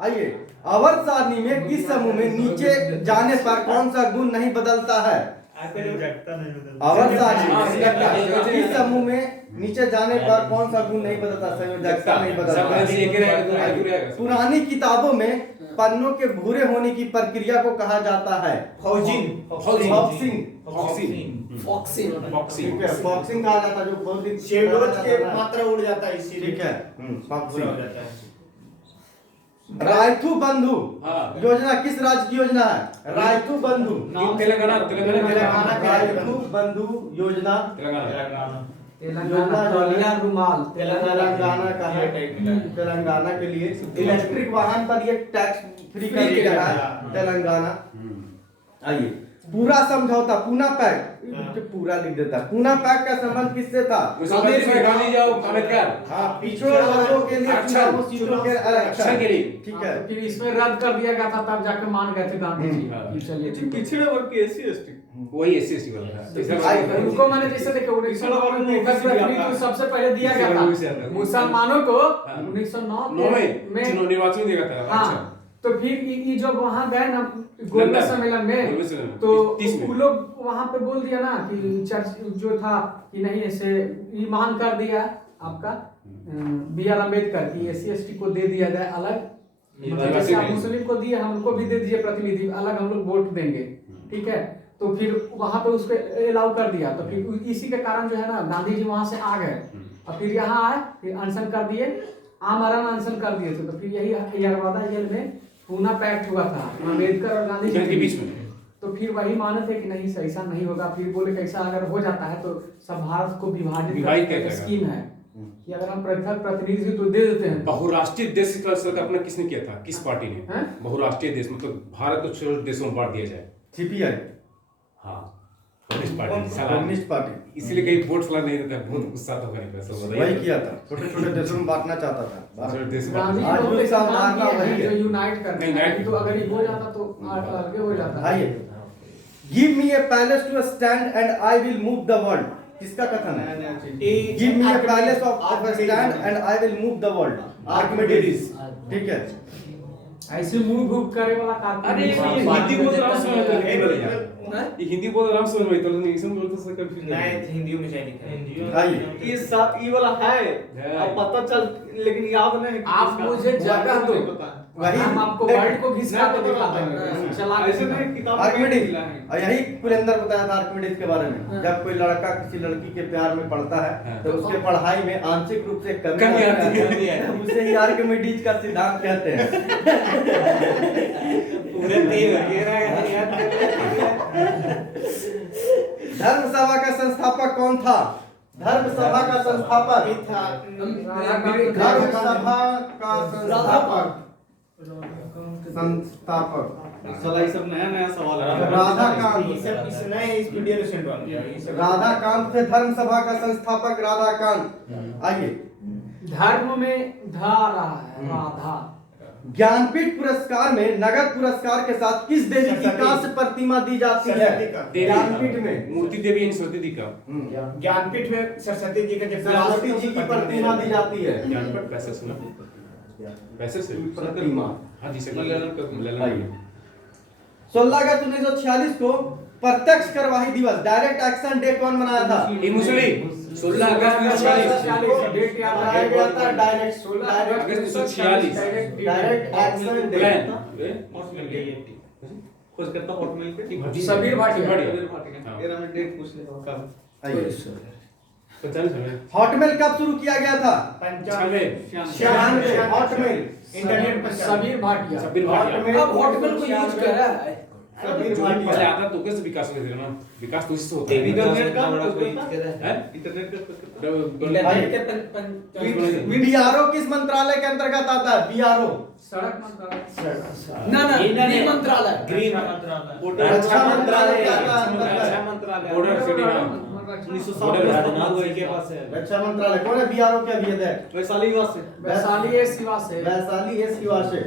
आइए, अवर सारणी में किस समूह में नीचे जाने पर कौन सा गुण नहीं बदलता है? अवर सारणी में किस समूह में नीचे जाने पर कौन सा गुण नहीं बदलता? संयोजकता नहीं बदलता। पुरानी किताबों में पन्नों के भूरे होने की प्रक्रिया को कहा जाता है फौजिंग। फॉक्सिंग। बॉक्सिंग। फॉक्सिंग कहा जाता है, जो बहुत ही शेडोज के मात्रा उड़ जाता है इसीलिए। ठीक है। पूरा फॉक्सिंग। हो जाता है। रायथू बंधु हाँ। योजना किस राज्य की योजना है? रायथू बंधु। तेलंगाना रायथू बंधु योजना तेलंगाना तौलिया रुमाल तेलंगाना का है। तेलंगाना के लिए इलेक्ट्रिक वाहन पर ये टैक्स फ्री कर दिया है तेलंगाना। आइए, पूरा समझौता पूना पैक्ट, पूरा लिख देता है। पूना पैक्ट का संबंध किससे था? गांधी जाओ अम्बेडकर। हाँ, पिछड़े वर्गों के लिए आरक्षण। चुनाव सीटों के आरक्षण के लिए। ठीक है। फिर इसमें रद्द कर दिया गया था, तब जाके मान गए थे गांधी जी कि चलिए ठीक है। पिछड़े वर्ग के एससी एसटी वही एससी वाला है। उनको मैंने जैसे देखे 1909 में सबसे पहले दिया गया था मुसलमानों को 1909 में निर्वाचन दिया था। हाँ, तो फिर ये जब वहां गए ना गोलमेज सम्मेलन में, तो वो लोग वहां पे बोल दिया ना कि चर्च जो था कि नहीं ऐसे ये मांग कर दिया आपका बी.आर. अम्बेडकर की एससी एसटी को दे दिया जाए अलग, मतलब जैसे आप मुस्लिम को दिए हमको भी दे दीजिए प्रतिनिधि अलग, हम लोग वोट देंगे, ठीक है। तो फिर वहां पे उसको अलाउ कर दिया। तो फिर इसी के कारण जो है ना गांधी जी वहां से आ गए और फिर यहाँ आए, फिर अनशन कर दिए, आमरण अनशन कर दिए थे। तो फिर यही यरवादा जेल में पूना पैक्ट हुआ था अम्बेडकर और गांधी जी के बीच में। तो फिर वही माने थे कि नहीं ऐसा नहीं होगा। फिर बोले कैसा अगर हो जाता है तो सब भारत को विभाजित करने की स्कीम है कि अगर हम पृथक प्रतिनिधि तो दे देते हैं। बहुराष्ट्रीय देश की कल्पना किसने किया था? किस पार्टी ने? बहुराष्ट्रीय देश मतलब भारत को छोटे देशों में बांट दिया जाए। सीपीआई। हाँ, कम्युनिस्ट पार्टी। इसीलिए कहीं वोट सलाह नहीं देता, बहुत गुस्सा था कहीं पैसा वही किया था, छोटे छोटे देशों में बांटना चाहता था। गांधी आज भी उसका मानना वही है। जो यूनाइट करने का, तो अगर ये हो जाता तो आगे हो जाता। आइए, give me a palace to stand and I will move the world, किसका कथन है? Give me a palace of stand and I will move the world, Archimedes. ठीक है। ऐसे मूव करे वाला कार्य। अरे ये हिंदी बोल रहा हूं, ये हिंदी बोल रहा हूं, समझ में तो नहीं, इसमें बोलते से कंफ्यूज नहीं, हिंदी में शायद लिखा है। आइए, ये वाला है अब पता चल, लेकिन याद नहीं। आप मुझे जगह दो, वही हम आपको वर्ल्ड को घिसका के दिखा देंगे। चला ऐसे नहीं, किताब में आर्किमिडीज। लिखा है। और यही कुलेंदर बताया था आर्किमिडीज के बारे में। जब कोई लड़का किसी लड़की के प्यार में पड़ता है तो उसके पढ़ाई में आंशिक रूप से कमी आती है, उसे ही आर्किमिडीज का सिद्धांत कहते हैं। पूरे 3 लगे रहा है याद कर। धर्म सभा का संस्थापक कौन था? धर्म सभा का संस्थापक धर्म सभा का संस्थापक साला ये सब नया नया सवाल है। राधाकांत। ये सब इस नए इस वीडियो में सेंड वाला है। ये सब राधाकांत थे धर्म सभा का संस्थापक राधाकांत। आइए, धर्म में धा रहा है राधा। ज्ञानपीठ पुरस्कार में नगद पुरस्कार के साथ किस देवी की कांस्य प्रतिमा दी जाती है? सरस्वती का। ज्ञानपीठ में मूर्ति देवी यानी सरस्वती जी का ज्ञानपीठ में सरस्वती जी का जब सरस्वती जी की प्रतिमा दी जाती है। ज्ञानपीठ पैसे सुना पैसे से प्रतिमा। हाँ जी सर आइए, 16 अगस्त 1946 को प्रत्यक्ष करवाही दिवस डायरेक्ट एक्शन डे कौन मनाया था? ये मुसली 16 अगस्त 1946 डेट याद मनाया गया था डायरेक्ट अगस्त 1946 डायरेक्ट एक्शन डे। प्लान खोज करता हॉटमेल पे सबीर भाटिया। तेरा मैं डेट पूछ लेता हूँ। आइए, 45 में हॉटमेल कब शुरू किया गया था? 95 हॉटमेल इंटरनेट पर सबीर भाटिया। सबीर भाटिया हॉटमेल अब हॉटमेल को यूज कर रहा है। सबीर जो भी पहले भाटिया। आता तो कैसे विकास होते थे ना विकास तो इससे होता है इंटरनेट का हैं? इंटरनेट का बीआरओ किस मंत्रालय के अंतर्गत आता है? बीआरओ सड़क मंत्रालय। ना गृह मंत्रालय। गृह मंत्रालय रक्षा मंत्रालय के अंतर्गत। रक्षा मंत्रालय बॉर्डर सिटी हाँ 1907 में राजनांदगांव के पास है। रक्षा मंत्रालय कौन है? बीआरओ के अध्यक्ष वैशाली वास से वैशाली है सिवा से। वैशाली एस युवाशे।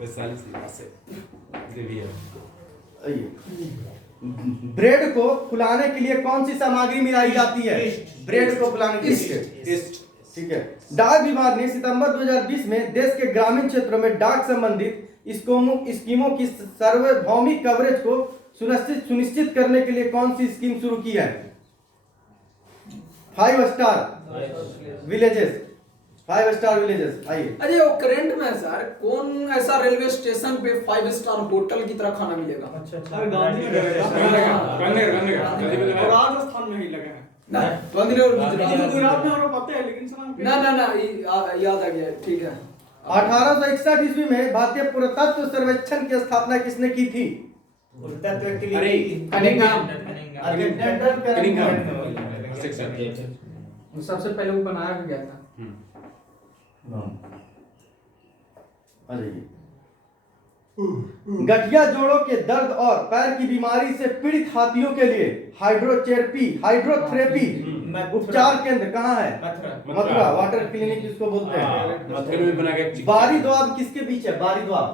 वैशाली से देवी है आइए, ब्रेड को फुलाने के लिए कौन सी सामग्री मिलाई जाती है? ब्रेड को फुलाने के लिए, ठीक है। डाक विभाग ने सितंबर 2020 में देश के ग्रामीण क्षेत्रों में डाक संबंधित स्कीमों की सार्वभौमिक कवरेज को सुनिश्चित करने के लिए कौन सी स्कीम शुरू की है? 5 स्टार विलेजेस। 5 star villages. आइए, अरे वो करंट में है सर, कौन ऐसा रेलवे स्टेशन पे 5 स्टार होटल की तरह खाना मिलेगा? अरे गांधीनगर गांधीनगर और राजस्थान में ही लगा है। गांधीनगर गुजरात। गुजरात में हमें पता है लेकिन सलाम ना याद आ गया, ठीक है। 1861 ईस्वी में भारतीय पुरातत्व सर्वेक्षण की स्थापना किसने की थी? तत्व के लिए अरे कनिंघम। Alexander Cunningham. सबसे पहले वो बनाया भी गया था। गठिया जोड़ों के दर्द और पैर की बीमारी से पीड़ित हाथियों के लिए हाइड्रोथेरेपी उपचार केंद्र कहाँ है? मथुरा। वाटर क्लिनिक जिसको बोलते हैं। मथुरा में बना गया बारी द्वाब किसके बीच है? बारी द्वाब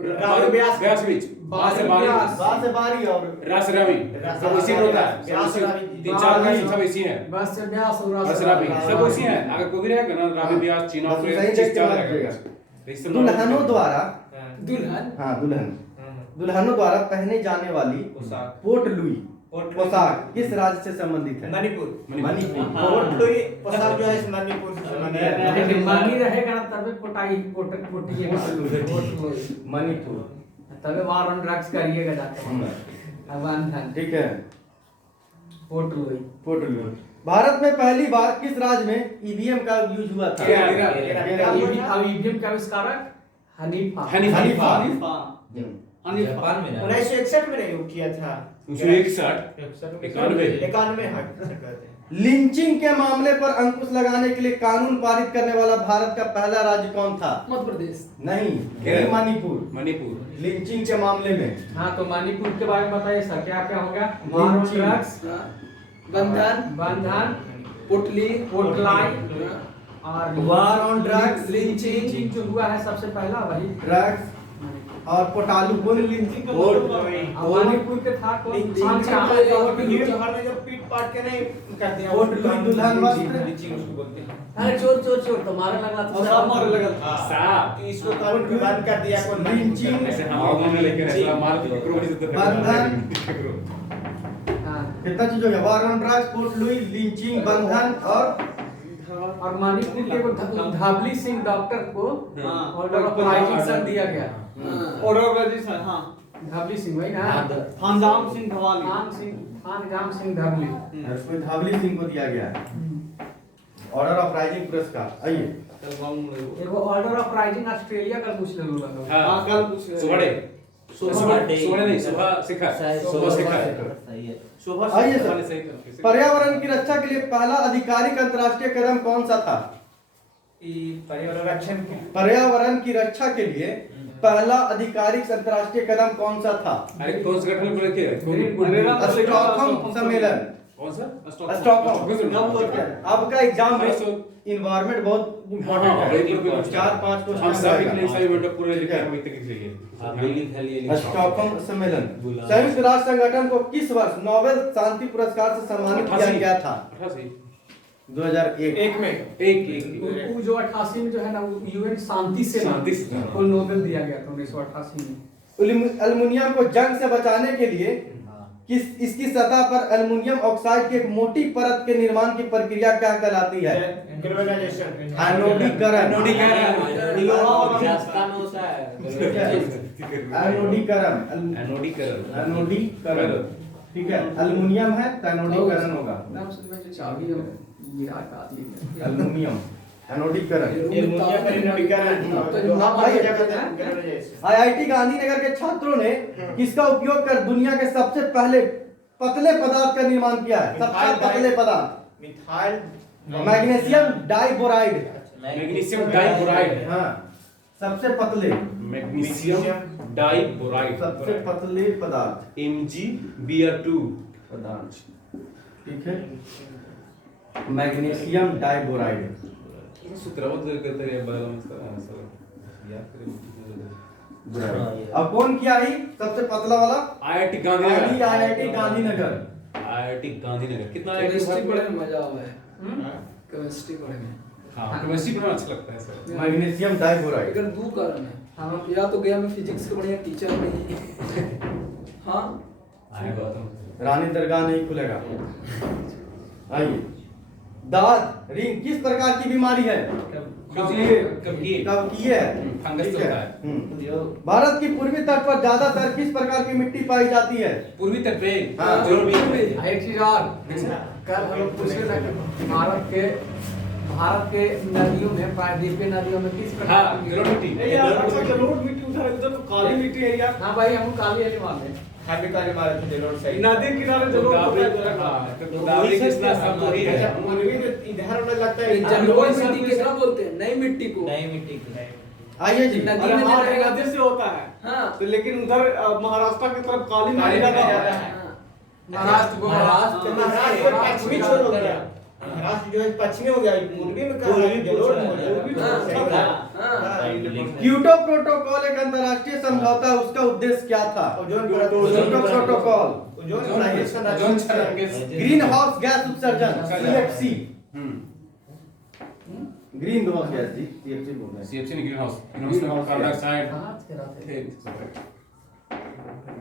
रावी व्यास बीच वहां से बारी वहां से बारी और रास रावी सब इसी में होता है सब इसी 3-4 का सब इसी है बस से व्यास और रास रावी सब इसी है अगर कोई भी रहेगा ना रावी व्यास चीना बस पे सही चीज देख के चल बात रहेगा करिएगा। दुल्हनों द्वारा दुल्हन दुल्हनों द्वारा पहने जाने वाली पोर्ट लुई पोशाक किस राज्य से संबंधित है? मणिपुर। मणिपुर। पोर्ट लुई पोशाक जो है इस मणिपुर से संबंधित है। मानी रहेगा ना तबे पोटाई पोटिएगा मणिपुर। तबे वार ऑन ड्रग्स करिएगा जाके अबंधन ठीक है। Port Louis. Port Louis. Bharat में पहली बार किस राज्य में ईवीएम का यूज हुआ था? ईवीएम का आविष्कारक हनीफा। हनीफा। जापान में ना 1961 में नहीं किया था। 1961 91 लिंचिंग के मामले पर अंकुश लगाने के लिए कानून पारित करने वाला भारत का पहला राज्य कौन था? मध्य प्रदेश। नहीं, यही मणिपुर। लिंचिंग के मामले में। हाँ तो मणिपुर के बारे में बताइए सर, क्या क्या होगा? वार ऑन ड्रग्स, बंधन, पोटली, पोटलाई और वार ऑन ड्रग्स, लिंचिंग जो हुआ है सबसे पहला वही ड्रग्स और पोटालू बोल लिंचिंग मणिपुर के था कौन? जब पीट पाट के नहीं कर दिया पोर्ट लुई दुल्हन वस्त्र। अरे चोर तुम्हारा लगा था। सब मार लगा साहब इसको कानून के बंद कर दिया कौन? लिंचिंग, ऐसे हम में लेके ऐसा मार के करोड़ से बंधन। हाँ कितना चीज हो गया? War on drugs, port Louis, lynching, बंधन और मणिपुर के को धाबली सिंह डॉक्टर को ऑर्डर ऑफ प्रोटेक्शन दिया गया। ऑर्डर रजिस्टर हां धाबली सिंह वही ना? खानदाम सिंह धवाली खान सिंह धाबली। उसको धावली सिंह को दिया गया है ऑर्डर ऑफ राइजिंग पुरस्कार। आइए, एगो ऑर्डर ऑफ राइजिंग ऑस्ट्रेलिया का पूछ ले लोग। हां कल पूछ सुबड़े सुबह नहीं, सुबह शिखर, सुबह शिखर। सही है। आइए सर, पर्यावरण की रक्षा के लिए पहला आधिकारिक अंतर्राष्ट्रीय कदम कौन सा था? पर्यावरण की रक्षा के लिए पहला आधिकारिक अंतर्राष्ट्रीय कदम कौन सा था? अरे कौन सा गठन बोले क्या? स्टॉकहोम सम्मेलन। कौन सा? स्टॉकहोम। आपका एग्जाम में इन्वायरमेंट बहुत इंपॉर्टेंट है, 4-5 हम सभी के लिए क्वेश्चन। सभी बेटा पूरे लिखे हैं, अभी तक के लिए। आप भी लिख लिए। स्टॉकहोम सम्मेलन। संयुक्त राष्ट्र संगठन को किस वर्ष नोबेल शांति पुरस्कार से सम्मानित किया गया था? 2001 एक में एक वो जो 88 में जो है ना वो यूएन शांति से को नोबेल दिया गया था 1988 में। एल्युमिनियम को जंग से बचाने के लिए इसकी सतह पर एल्युमिनियम ऑक्साइड की एक मोटी परत के निर्माण की प्रक्रिया क्या कहलाती है? एनोडीकरण। रास्ता में होता है। एनोडीकरण। ठीक है, एल्युमिनियम है तो एनोडीकरण होगा। नाम से मैं चाबी गिरा का दी एल्युमिनियम एनोडीकरण। एल्युमिनियम आईआईटी गांधीनगर के छात्रों ने किसका उपयोग कर दुनिया के सबसे पहले पतले पदार्थ का निर्माण किया है? सबसे पतले पदार्थ मिथाइल मैग्नीशियम डाइबोराइड। मैग्नीशियम डाइबोराइड। हाँ, सबसे पतले मैग्नीशियम डाइबोराइड, सबसे पतले पदार्थ MgBr2 पदार्थ। ठीक है, मैग्नीशियम डाइबोराइड। सूत्रवत जर करता है बदल मस्त याद करें। अब कौन किया ही सबसे पतला वाला? IIT Gandhinagar. IIT Gandhinagar. IIT Gandhinagar कितना केमिस्ट्री पढ़ने में मजा आता है। केमिस्ट्री पढ़ने में हाँ, केमिस्ट्री पढ़ना अच्छा लगता है सर। मैग्नीशियम डाइबोराइड। लेकिन दो कारण है। हाँ, या तो गया मैं फिजिक्स के बढ़िया टीचर नहीं। हाँ, आएगा तो रानी दरगाह नहीं खुलेगा। आइए, दाद रिंग किस प्रकार की बीमारी है? कब्जियत है। फंगस ठीक होता है। है। भारत की पूर्वी तट पर ज्यादातर किस प्रकार की मिट्टी पाई जाती है? पूर्वी तट पे हाँ, एक चीज और कल हम लोग पूछे ना कि भारत के नदियों में प्रायद्वीपीय नदियों में किस प्रकार हाँ, जलोढ़ मिट्टी। जलोढ़ मिट्टी उधर उधर तो काली मिट्टी है यार। हाँ भाई, हम काली है मानते हैप्पी काली मारे थे जलोढ़ सही। नदी किनारे जलोढ़ होता है। हाँ, तो गोदावरी कृष्णा सब तो ही है। अच्छा, पूर्वी में इधर होने लगता है जलोढ़ मिट्टी किसका बोलते हैं? नई मिट्टी को। नई मिट्टी की। आइए जी, नदी अरे में हाँ, रहेगा। नदी से होता है। हाँ, तो लेकिन उधर महाराष्ट्र की तरफ काली काली मिट्टी मिट्टी ज्यादा ज्यादा है। है। महाराष्ट्र महाराष्ट्र महाराष्ट्र पश्चिमी छोर हो गया। महाराष्ट्र जो है पश्चिमी हो गया, पूर्वी में कहाँ है? जलोढ़ में हो गया। पूर्वी में हाँ, सही कहा। हाँ। क्योटो प्रोटोकॉल एक अंतर्राष्ट्रीय समझौता है, उसका उद्देश्य क्या था? Ozone Kyoto protocol. Ozone ozone क्षरण के ग्रीन हाउस गैस उत्सर्जन CFC। ग्रीन हाउस गैस जी CFC बोल रहे CFC green house carbon dioxide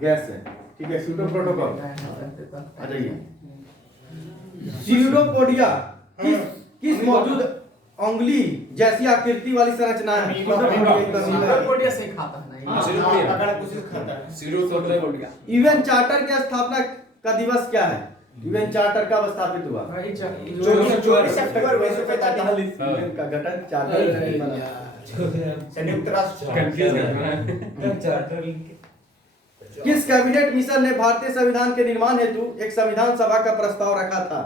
gas है। ठीक है, क्योटो प्रोटोकॉल। आ जाइए, सीरोपोडिया किस मौजूद उंगली जैसी आकृति वाली संरचना है? कोडिया से खाता है नहीं। पकड़ कुछ खाता है। सीरो तो कोडिया। यूएन चार्टर की स्थापना का दिवस क्या है? यूएन चार्टर कब स्थापित हुआ? 24 अक्टूबर 1945। यूएन का गठन चार्टर संयुक्त राष्ट्र। कंफ्यूज है। किस कैबिनेट मिशन ने भारतीय संविधान के निर्माण हेतु एक संविधान सभा का प्रस्ताव रखा था?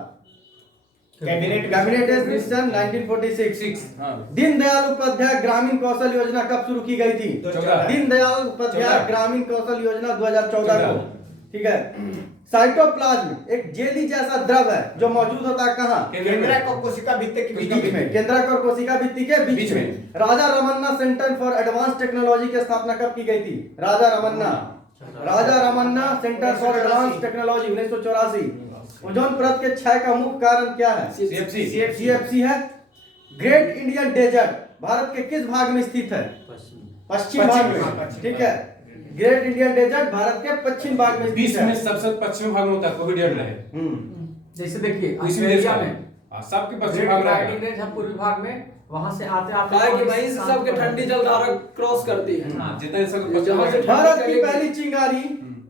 Cabinet mission 1946। हाँ। दीनदयाल उपाध्याय ग्रामीण कौशल योजना कब शुरू की गई थी? 2014। दीनदयाल उपाध्याय ग्रामीण कौशल योजना 2014 को। ठीक है, साइटोप्लाज्म एक जेली जैसा द्रव है जो मौजूद होता है कहाँ? केंद्र को कोशिका भित्ति के बीच में। केंद्रक और कोशिका भित्ति के बीच में। Raja Ramanna centre for advance technology की स्थापना कब की गई थी? Raja Ramanna centre for advance technology 1984। Ozone परत के क्षय का मुख्य कारण क्या है? CFC है। ग्रेट इंडियन डेजर्ट भारत के किस भाग में स्थित है? पश्चिम भाग में। ठीक है, ग्रेट इंडियन डेजर्ट भारत के पश्चिम भाग में स्थित विश्व है। में सबसे पश्चिमी भाग में होता है, कोई भी डेढ़ रहे। जैसे देखिए किसी भी देश में सबके पश्चिमी भाग में है पूर्वी भाग में, वहां से आते आते कहा कि वहीं से सबके ठंडी जलधारा क्रॉस करती है। जितना सबके जहाँ पश्चिमी से भाग भारत की पहली चिंगारी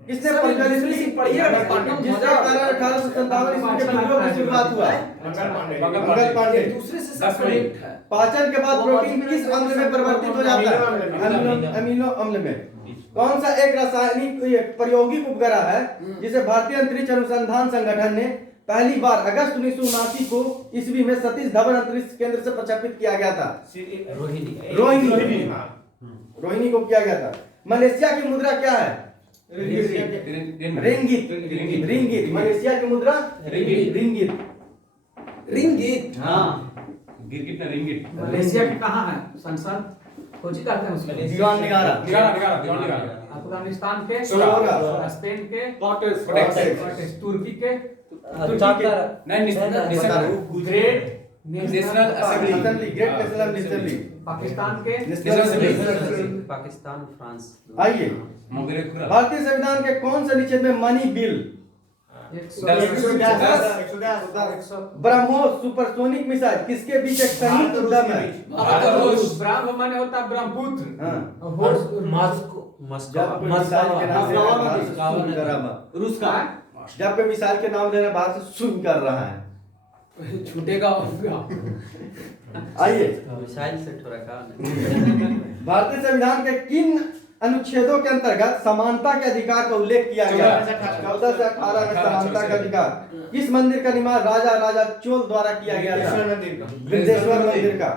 किसने सब प्रज्वलित दूसरी की? पढ़िए ना, पाठ्यक्रम जिसका कारण 1857 ईस्वी के विद्रोह की शुरुआत हुआ। मंगल पांडे। दूसरे से 10 सब कनेक्ट है। पाचन के बाद प्रोटीन किस अम्ल में परिवर्तित हो जाता है? अमीनो अम्ल में। कौन सा एक रासायनिक प्रायोगिक उपग्रह है जिसे भारतीय अंतरिक्ष अनुसंधान संगठन ने पहली बार अगस्त 1979 को ईस्वी में सतीश धवन अंतरिक्ष केंद्र से प्रक्षेपित किया गया था? रोहिणी को किया गया था। मलेशिया की मुद्रा क्या है? रिंगित। रिंगित। मलेशिया की मुद्रा रिंगित। रिंगित। हाँ, गिरगिट ना रिंगिट। मलेशिया के कहाँ है संसद? खोजी करते हैं उसमें। दीवान निगारा। अफगानिस्तान के, सोलह। स्पेन के, तुर्की के, great national assembly, great national assembly. Pakistan के, पाकिस्तान, फ्रांस। आइए, भारतीय संविधान के कौन से अनुच्छेद में money bill, 110 BrahMos supersonic missile किसके बीच एक संयुक्त उद्यम है? ब्रह्म माने होता है ब्रह्मपुत्र। हाँ। मस्को, जब मिसाइल के नाम ले रहा है, सुन कर रहा है। रूस का जब पे मिसाइल के नाम ले रहा है, बाहर से सुन कर रहा है। छूटेगा। आइए, मिसाइल से थोड़ा का भारतीय संविधान के किन अनुच्छेदों के अंतर्गत समानता के अधिकार का उल्लेख किया गया है? 14 से 18 में समानता का अधिकार। किस मंदिर का निर्माण राजा चोल द्वारा किया गया था? विदेश्वर मंदिर का।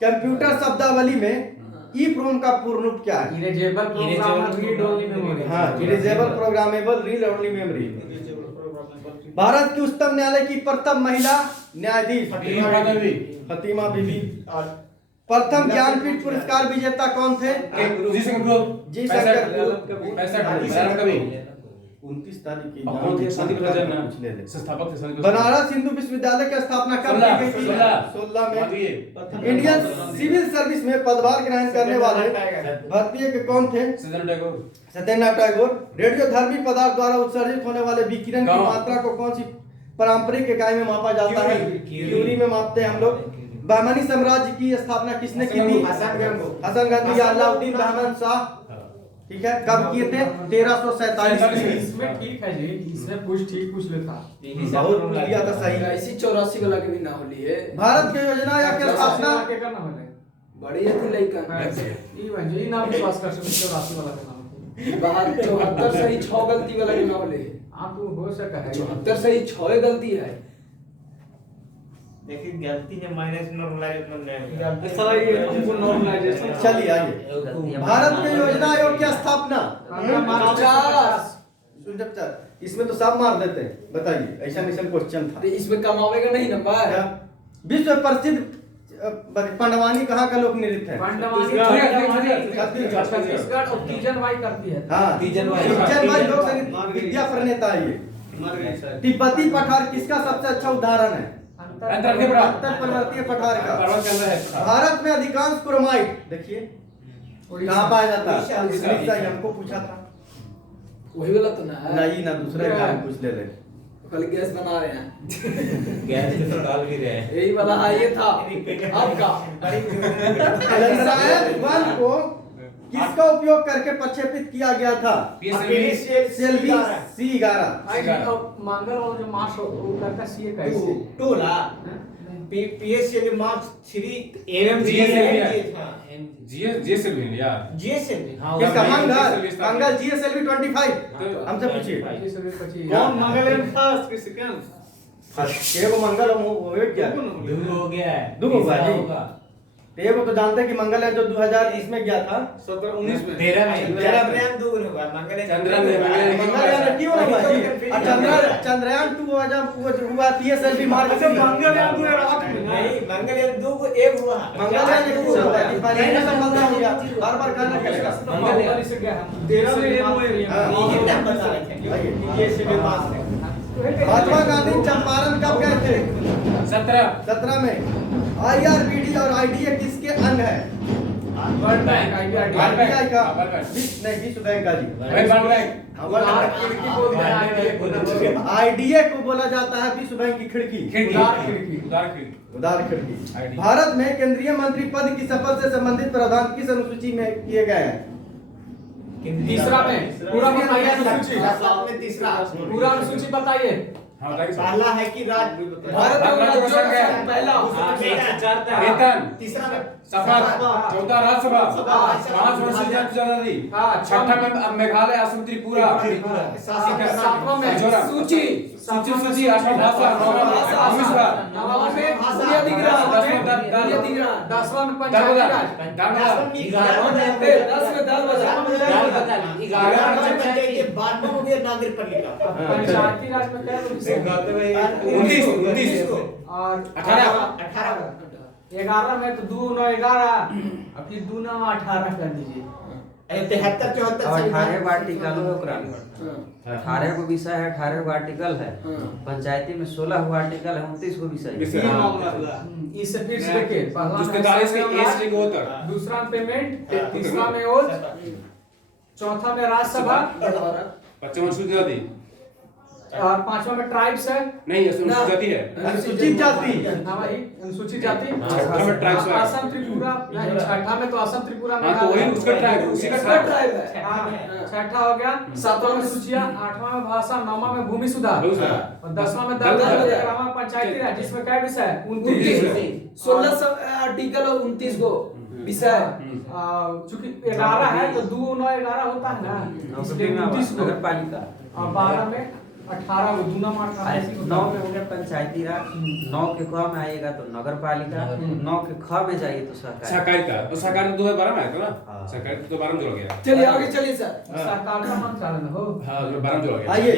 कंप्यूटर शब्दावली में EEPROM का पूर्ण रूप क्या है? Erasable programmable read only memory. हाँ, erasable programmable read only memory. Bharat की उच्चतम न्यायालय की प्रथम महिला न्यायाधीश फतिमा बीबी। प्रथम ज्ञानपीठ पुरस्कार विजेता कौन थे? जी शंकर। 29 तारीख की संस्थापक थे बनारस हिंदू विश्वविद्यालय की स्थापना कब की गई थी? 16 में। इंडियन सिविल सर्विस में पदभार ग्रहण करने वाले भारतीय के कौन थे? सत्येंद्रनाथ टैगोर। रेडियोधर्मी पदार्थ द्वारा उत्सर्जित होने वाले विकिरण की मात्रा को कौन सी पारंपरिक इकाई में मापा जाता है? क्यूरी में मापते हैं हम लोग। बहमनी साम्राज्य की स्थापना किसने की थी? हसन गंजी या अलाउद्दीन बहमन शाह। ठीक है, कब किए थे? 1347 में। इसमें ठीक है जी, इसमें कुछ ठीक कुछ लेता। बहुत कुछ दिया था सही। 83-84 वाला के भी ना होली है। भारत की योजना या के स्थापना के करना होले। बड़ी है लइका। ई भाई नाम विश्वास कर सकते 84 वाला के नाम। बाहर 74 सही 6 गलती वाला के ना होले। हां तू हो सका है। 74 सही 6 गलती है। देखिए गलती ने माइनस नॉर्मलाइज हमको नॉर्मलाइजेशन। चलिए आइए, भारत के योजना आयोग की स्थापना। 50। इसमें तो सब मार देते हैं, बताइए। ऐसा क्वेश्चन था। तो इसमें कमावेगा नहीं नंबर। क्या? विश्व प्रसिद्ध पंडवानी कहाँ का लोक नृत्य है? छत्तीसगढ़ और तीजन बाई करती है। हाँ, तीजन बाई लोक संगीत विद्या प्रणेता है ये। तिब्बती पठार किसका सबसे अच्छा उदाहरण है? अंतर पर्वतीय पठार का। भारत में अधिकांश क्रोमाइट देखिए कहाँ पाया जाता है? उड़ीसा। हमको पूछा था। वही वाला तो ना है। नहीं ना, दूसरे का पूछ ले। कल गैस बना रहे हैं। गैस तो डाल भी रहे हैं। यही वाला हाँ ये था आपका। चंद्रयान 1 को किसका उपयोग करके प्रक्षेपित किया गया था? सेल्वी C11। मंगल और जो मार्स वो करता सीए कैसे? 2 ला पीएसएल मार्क्स 3 एमएम जीएसएल भी यार। जीएसएल हाँ, किसका? GSLV मंगल GSLV 25। हमसे पूछिए कौन मंगल फर्स्ट के सेकंड? एगो मंगल वो क्या? दूर हो गया है। दो होगा जी। होगा। एगो तो जानते हैं कि मंगल है जो 2020 में गया था। 19 में 13 में। चंद्रयान 2 होगा मंगल मंगलयान क्यों होगा जी? और चंद्रयान 2 हुआ PSLV मार्क से। मंगलयान 2 रात में नहीं, मंगलयान 2 को 1 हुआ। मंगलयान 1 हुआ है कि पहले ही सफलता हो गया, बार-बार कहना पड़ेगा। मंगल से गया 13 में एम हुए। यही नाम बता रहे थे ये से के पास है। महात्मा गांधी चंपारण कब गए थे? 17 में। IRBD और IDA किसके अंग है? वर्ल्ड बैंक RBI का विश्व बैंक का जी। IDA को बोला जाता है विश्व बैंक की खिड़की। उदार खिड़की। भारत में केंद्रीय मंत्री पद की शपथ से संबंधित प्रावधान किस अनुसूची में किए गए हैं? तीसरा में पूरा बताइए अनुसूची। में तीसरा पूरा अनुसूची बताइए। पहला है कि भारत का राज्यों का पहला वेतन, तीसरा में शपथ, चौथा राज्यसभा, पांच अनुसूचित जाति जनजाति, छठा में मेघालय, असम, त्रिपुरा, सातवां में मिजोरम, सूची, आठवां भाषा, नौवां सुधार, नौवां में बुनियादी ग्राम, दसवां में पंचायती राज, 12वां हो गया नागरिक पालिका। पंचायती राज में क्या विषय 29 और 18 11 में तो 2 9 11 और फिर 2 9 18 कर दीजिए। 73 74 और 18 आर्टिकल है ओकरा में 18 गो विषय है, 18 गो आर्टिकल है। पंचायती में 16 गो आर्टिकल है, 29 गो विषय है। इससे फिर से देखिए पहला उसके में दायरे से एज लिखो होता, दूसरा में पेमेंट, तीसरा में ओज, चौथा में राज्यसभा, पच्चीस अनुसूचित जाति और पांचवा में ट्राइब्स है, नहीं, अनुसूचित जाति है, अनुसूचित जाति हाँ भाई अनुसूचित जाति, छठा में ट्राइब्स है। असम त्रिपुरा, नहीं छठा में तो असम त्रिपुरा में हाँ तो वही उसका ट्राइब, उसी का ट्राइब है। छठा हो गया, सातवां में सूचिया, आठवां में भाषा, नौवां में भूमि सुधार और 10वां में दल, 11वां में पंचायती राज, जिसमें क्या विषय है 29 16 आर्टिकल और 29 गो विषय। चूंकि 11 है तो 2 9 11 होता है ना, इसलिए 29 गो। नगर पालिका और 12 में 18 गो, 2 9 18 9 में हो गया पंचायती राज, 9 के क में आएगा तो नगर पालिका, 9 के ख में जाइए तो सहकारी। सहकारिता, और सहकारिता 2012 में आया था ना, सहकारिता 2012 में जोड़ा गया। चलिए आगे चलिए सर। सरकार का मंत्रालय हो। हाँ 2012 में जोड़ा गया। आइए,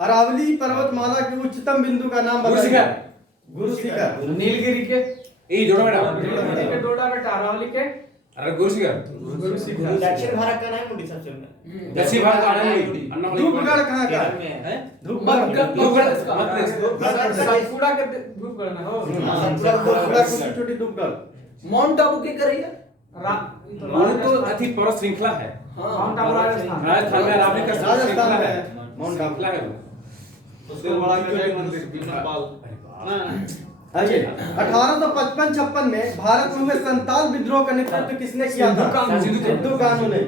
अरावली पर्वतमाला के उच्चतम बिंदु का नाम गुरु बताइए। शिखर। गुरु शिखर। नीलगिरी के, यही जोड़ो बेटा, नीलगिरी के डोडा बेटा, अरावली के अरे गुरु शिखर, गुरु शिखर। दक्षिण भारत का नाम उड़ीसा चल में दक्षिण भारत का आनंद, अन्नामलई धूपगढ़ कहाँ का है? धूपगढ़। सतपुड़ा के धूपगढ़ में हो। छोटी धूपगढ़। माउंट आबू के करिए। माउंट तो अति पर्वत श्रृंखला है, माउंट आबू राजस्थान। राजस्थान में अरावली का श्रृंखला राजस्थान है, में माउंट आबू। श्रृंखला है वो। उसको बड़ा के मंदिर भीमपाल। आइए, 1855-56 में भारत में हुए संताल विद्रोह का नेतृत्व किसने किया था? सिद्धू कान्हू ने।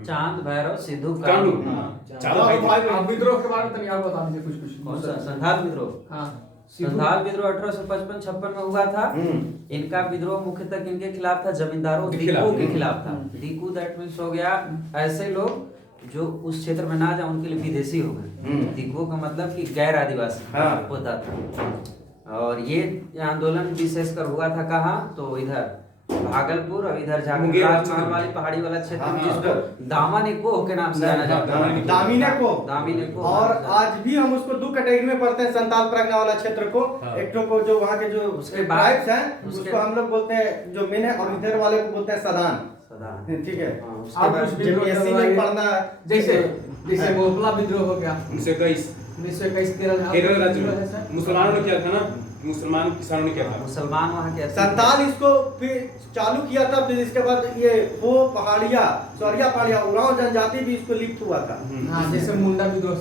चांद भैरव सिद्धू कांडू, कांडू। चारों भाई आप विद्रोह के बारे में तनिक आप बता दीजिए कुछ कौन सा संथाल विद्रोह? हाँ संथाल विद्रोह 1855-56 में हुआ था। इनका विद्रोह मुख्यतः किनके खिलाफ था? जमींदारों दीकू के खिलाफ था। दीकू दैट मींस हो गया ऐसे लोग जो उस क्षेत्र में ना जाए, उनके लिए विदेशी हो गए। दीकू का मतलब कि गैर आदिवासी होता था। और ये आंदोलन विशेषकर हुआ था कहाँ? तो इधर भागलपुर और इधर जाकर राजमहल वाली पहाड़ी वाला क्षेत्र में, जिसको दामन-ए-कोह के नाम से जाना जाता है। दामिने-कोह। और आज भी हम उसको 2 कैटेगरी में पढ़ते हैं, संताल परगना वाला क्षेत्र को। एक को जो वहाँ के जो ट्राइब्स हैं उसको हम लोग बोलते हैं जो मेन है, और इधर वाले को बोलते हैं सदान। ठीक है। आप कुछ विद्रोह जेपीएससी में पढ़ना, जैसे मोपला विद्रोह हो गया 1921 13 केरल राज्य में मुसलमानों ने किया था ना, मुसलमान किसानों ने किया था। मुसलमान वहाँ के संताल इसको फिर चालू किया था। फिर इसके बाद ये वो पहाड़िया, सौरिया पहाड़िया, उरांव जनजाति भी इसको लिप्त हुआ था। हाँ जैसे मुंडा विद्रोह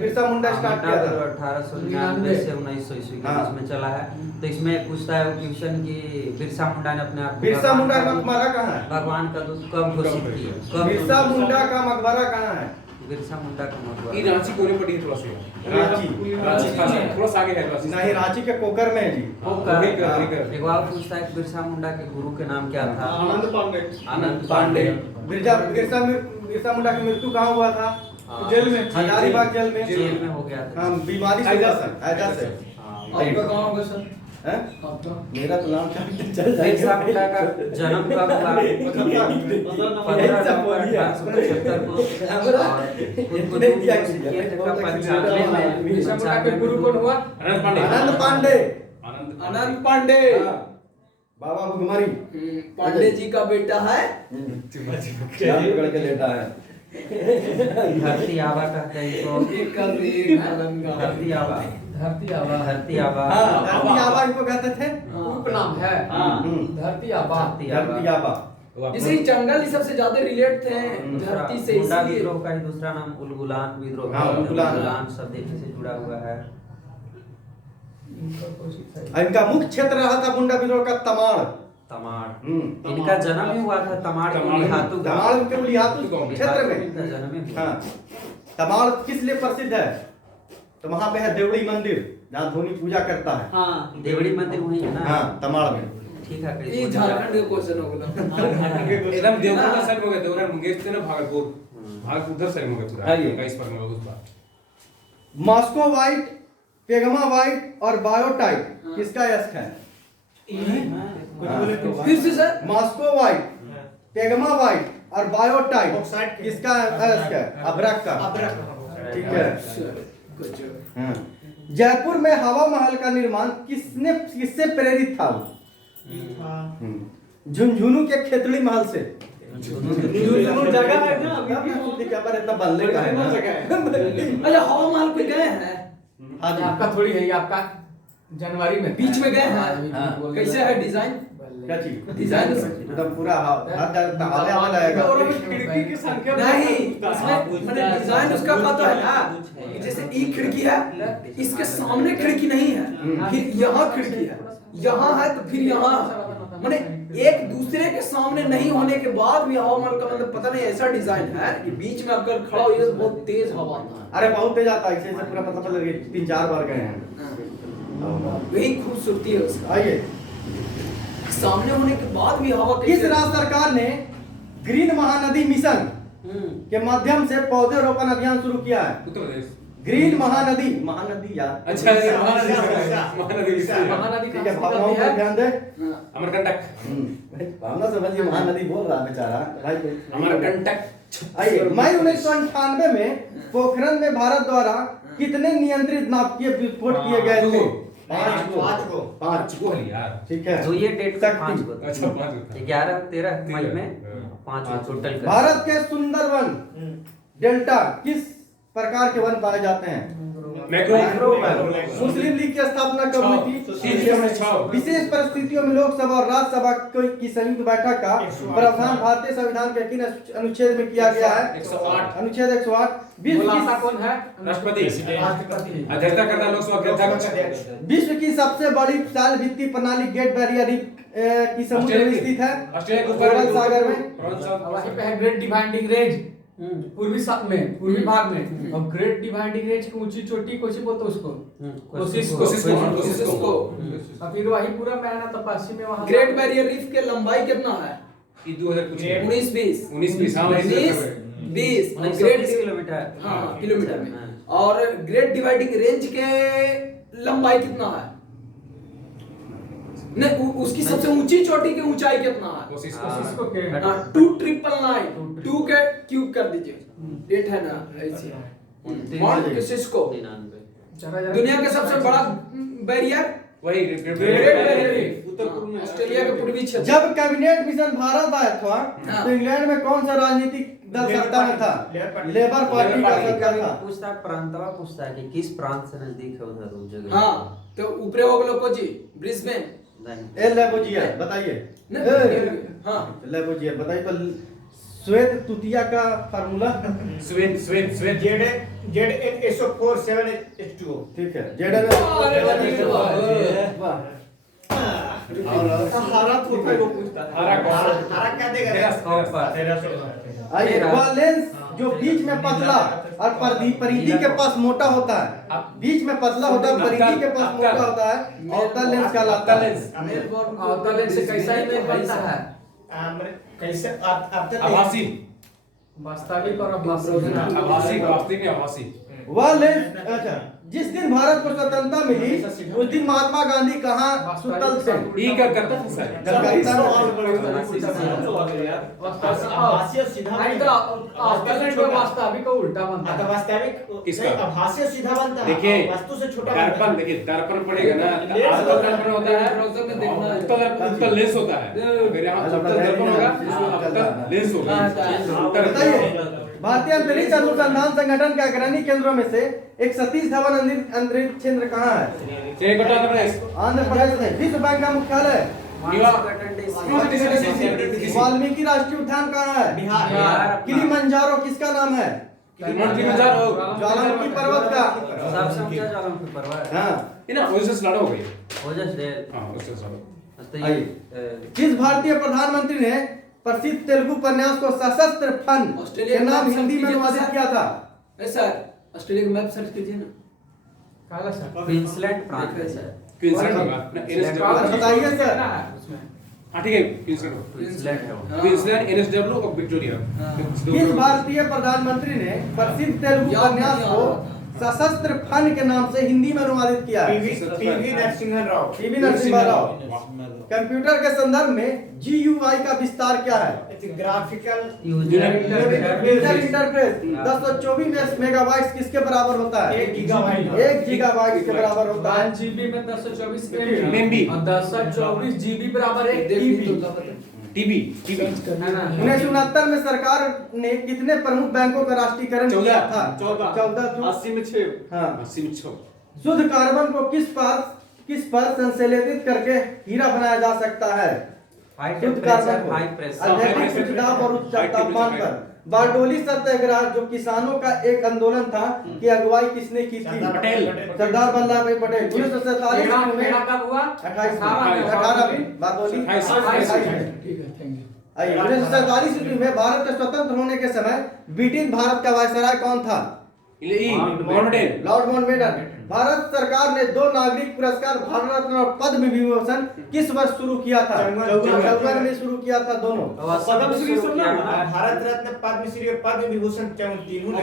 बिरसा मुंडा स्टार्ट किया था 1899 से 1900 ईस्वी के बीच में चला है। तो इसमें पूछता है क्वेश्चन कि बिरसा मुंडा ने अपने आप को बिरसा मुंडा का मकबरा कहाँ है? भगवान का दूत कब घोषित किया? बिरसा मुंडा का मकबरा कहाँ है? बिरसा मुंडा का ये मकबरा रांची कोने पड़ी है, थोड़ा सा रांची। थोड़ा सा आगे है रांची। नहीं, रांची के कोकर में है जी। एक और पूछता है कि बिरसा मुंडा के गुरु के नाम क्या था? आनंद पांडे। आनंद पांडे। बिरसा मुंडा की मृत्यु कहाँ हुआ था? जेल में, हजारीबाग जेल में। जेल में हो गया था। हाँ, बीमारी से हुआ था, हैजा से। आपका कहाँ होगा सर? हैं? आपका मेरा तो नाम चल बिरसा मुंडा का जन्म कब हुआ? 15 नवंबर 1875 को। और उनको बिरसा मुंडा के गुरु कौन हुआ? आनंद पांडे। आनंद पांडे। बाबा भुगमारी पांडे जी का बेटा है। क्या बिगड़ के लेता है? धरती आबा कहते हैं इसको। धरती आबा। धरती आबा। धरती आबा। हाँ, धरती आबा इनको कहते थे। उपनाम है धरती आबा। धरती आबा। जैसे ही जंगल ही सबसे ज्यादा रिलेट थे धरती से, मुंडा इसीलिए विद्रोह का ही दूसरा नाम उलगुलान विद्रोह। हाँ, उलगुलान। उलगुलान शब्द इसी से जुड़ा हुआ है। इनका मुख्य क्षेत्र रहा था मुंडा विद्रोह का तमाड़। तमाड़। इनका जन्म ही हुआ था तमाड़ के उलिहातू गांव। तमाड़ के उलिहातू क्षेत्र में इनका जन्म ही हुआ। हाँ, तमाड़ किस लिए प्रसिद्ध है? तो वहां पे है देवड़ी मंदिर। जहाँ धोनी पूजा करता है। हाँ देवड़ी मंदिर वहीं है ना? हाँ, तमाड़ में। ठीक है, कहीं ये झारखंड के क्वेश्चन हो गया। एकदम देवघर का साइड में हो गया, देवघर मुंगेर से ना भागलपुर, भागलपुर उधर साइड में हो गया पूरा। आइए। 21 पर में उस बार। मॉस्को व्हाइट, पेगमा व्हाइट और बायोटाइट किसका यस्क है? फिर से सर, मॉस्को व्हाइट, पेगमा व्हाइट और बायोटाइट ऑक्साइड के। किसका यस्क है? अब्रक का। ठीक है। हाँ। जयपुर में हवा महल का निर्माण किससे प्रेरित था? झुंझुनू के खेतड़ी महल से। झुंझुनू जगह है ना, अभी भी क्या पर इतना बल्ले का है ना? अच्छा हवा महल पे गए हैं? हाँ जी। आपका थोड़ी है, ये आपका जनवरी में बीच में गए हैं? कैसे है डिजाइन? क्या चीज? डिजाइन एकदम पूरा हाथ हवा हवा लगेगा। और अभी खिड़की की संख्या नहीं, इसमें मैंने डिजाइन उसका पता है ना कि जैसे ये खिड़की है, इसके सामने खिड़की नहीं है, फिर यहाँ खिड़की है, यहाँ है तो फिर यहाँ, माने एक दूसरे के सामने नहीं होने के बाद भी हवा महल का मतलब पता नहीं ऐसा डिजाइन है कि बीच में अगर खड़ा हो ये बहुत तेज हवा आता है। अरे बहुत तेज आता है, ऐसे ऐसे पूरा पता लगे 3-4 बार गए हैं। वही खूबसूरती है उसका। आइए, सामने होने के बाद भी हवा किस राज्य सरकार ने ग्रीन महानदी मिशन के माध्यम से पौधे रोपण अभियान शुरू किया है? उत्तर प्रदेश। ग्रीन महानदी यार। अच्छा ये महानदी महानदी ठीक है, भावनाओं पर ध्यान दे। अमरकंटक। भावना समझिए, महानदी बोल रहा बेचारा भाई। अमरकंटक। आइए, मई 1998 में पोखरण में भारत द्वारा कितने नियंत्रित नाभिकीय विस्फोट किए गए थे? 5 को है यार। ठीक है। तो ये डेट शक्ति। 5 को अच्छा 5 11 13 मई में 5 टोटल कर। भारत के सुंदरवन डेल्टा किस प्रकार के वन पाए जाते हैं? मैक्रो। मुस्लिम लीग की स्थापना कब हुई थी? विशेष परिस्थितियों में लोकसभा और राज्यसभा की संयुक्त बैठक का प्रावधान भारतीय संविधान के किन अनुच्छेद में किया गया है? 108। अनुच्छेद 108। बुलाता कौन है? राष्ट्रपति। अध्यक्षता करता लोकसभा के अध्यक्ष। विश्व की सबसे बड़ी विशाल वित्तीय प्रणाली ग्रेट बैरियर रीफ की समुद्र में स्थित है? ऑस्ट्रेलिया के ऊपर अरब सागर में। वहीं पे है ग्रेट डिवाइडिंग रेंज, पूर्वी भाग में। और ग्रेट डिवाइडिंग रेंज की ऊंची चोटी कोसी बोलते उसको? कोसिस्को। और फिर वही पूरा में है ना, तो पश्चिम में वहां ग्रेट बैरियर रीफ के लंबाई कितना है? ये 2000 कुछ 19-20 19-20 हाँ 19-20 ग्रेट किलोमीटर। हाँ किलोमीटर में। और ग्रेट डिवाइडिंग रेंज के लंबाई कितना है? नहीं उसकी सबसे ऊंची चोटी की ऊंचाई कितना है? कोसिस्को के 2,999 2 के क्यूब कर दीजिए, डेट है ना ऐसे। माउंट कोसिस्को 99। दुनिया का सबसे बड़ा बैरियर वही ग्रेट बैरियर रीफ उत्तर पूर्व में ऑस्ट्रेलिया के पूर्वी क्षेत्र। जब कैबिनेट मिशन भारत आया था हाँ। तो इंग्लैंड में कौन सा राजनीतिक दल सत्ता में था? लेबर पार्टी का सरकार था। पूछता है प्रांतवा, पूछता है कि किस प्रांत से नजदीक है उधर उस जगह। हाँ तो ऊपरे हो गलो कोची ब्रिस्बेन। नहीं। लेबोजिया बताइए। हाँ लेबोजिया बताइए तो श्वेत तुतिया का फार्मूला। स्वेत ZnSO4 7H2O। ठीक है। हरा तोता को पूछता है। हरा क्या देगा? आइए, वह लेंस जो बीच में पतला और परिधि के पास मोटा होता है, बीच में पतला होता है, परिधि के पास मोटा होता है, अवतल लेंस कहलाता है। अवतल लेंस से कैसा इमेज बनता है? कैसे आप आभासी वास्तविक और वास्तविक आभासी। वह लेंस, अच्छा, जिस दिन भारत को स्वतंत्रता मिली उस दिन महात्मा गांधी कहाँ सुतल थे? ये क्या करता है सर? कलकत्ता में। आभासी और सीधा नहीं तो अवतल लेंस में वास्तविक को उल्टा बनता है। वास्तविक किसका? आभासी और सीधा बनता है। देखिए वस्तु से छोटा बनता दर्पण, है। देखिए दर्पण पड़ेगा ना, आधा दर्पण होता है, ब्राउज़र में देखना है। उत्तल लेंस होता है। मेरे यहाँ उत्तल दर्पण होगा, अवतल लेंस होगा। बताइए, भारतीय अंतरिक्ष अनुसंधान संगठन के अग्रणी केंद्रों में से एक सतीश धवन अंतरिक्ष केंद्र कहाँ है? आंध्र प्रदेश में। विश्व बैंक का मुख्यालय? वाल्मीकि राष्ट्रीय उद्यान कहाँ है? बिहार। किलिमंजारो किसका नाम है? ज्वालामुखी पर्वत का। सबसे ऊंचा ज्वालामुखी पर्वत। हाँ। ये ना ओजस लड़ा हो गई। ओजस डेल। हाँ ओजस लड़ा। तो आइए, किस भारतीय प्रधानमंत्री ने प्रसिद्ध तेलुगु उपन्यास को सशस्त्र फन के नाम हिंदी में अनुवादित किया था? सर ऑस्ट्रेलिया का मैप सर्च कीजिए ना। काला सर क्वींसलैंड प्रांत है सर। क्वींसलैंड होगा ना, NSW बताइए सर। उसमें हाँ ठीक है, क्वींसलैंड होगा। क्वींसलैंड है। क्वींसलैंड, NSW और विक्टोरिया। किस भारतीय प्रधानमंत्री ने प्रसिद्ध तेलुगु उपन्यास को सशस्त्र फन के नाम से हिंदी में अनुवादित किया है? पीवी नरसिंह राव। पीवी नरसिम्हा राव। कंप्यूटर के संदर्भ में GUI का विस्तार क्या है? Graphical user user interface. 1024 megabytes किसके बराबर होता है? 1 गीगाबाइट। 1 गीगाबाइट के बराबर होता है। 5 GB में 1024 MB। और 1024 GB बराबर 1 TB। टीबी है ना? 1969 में सरकार ने कितने प्रमुख बैंकों का राष्ट्रीयकरण किया था? 14 80 में 6। हाँ। 80 में 6। शुद्ध कार्बन को किस पर संश्लेषित करके हीरा बनाया जा सकता है? हाई शुद्ध कार्बन टेम्परेचर को हाई प्रेशर। अत्यधिक उच्च दाब और उच्च तापमान पर। बारडोली सत्याग्रह जो किसानों का एक आंदोलन था कि अगुवाई किसने की थी? पटेल। सरदार वल्लभ भाई पटेल। 1947 में मेरा कब हुआ? 18 में बारडोली। 28 में। ठीक है, थैंक यू। आइए 1947 ईस्वी में भारत के स्वतंत्र होने के समय ब्रिटिश भारत का वायसराय कौन था? माउंटबेटन। Lord Mountbatten. भारत सरकार ने 2 नागरिक पुरस्कार भारत रत्न और पद्म विभूषण किस वर्ष शुरू किया था? 54 में शुरू किया था दोनों। पद्मश्री सुनना, भारत रत्न, पद्मश्री और पद्म विभूषण तीनों ने।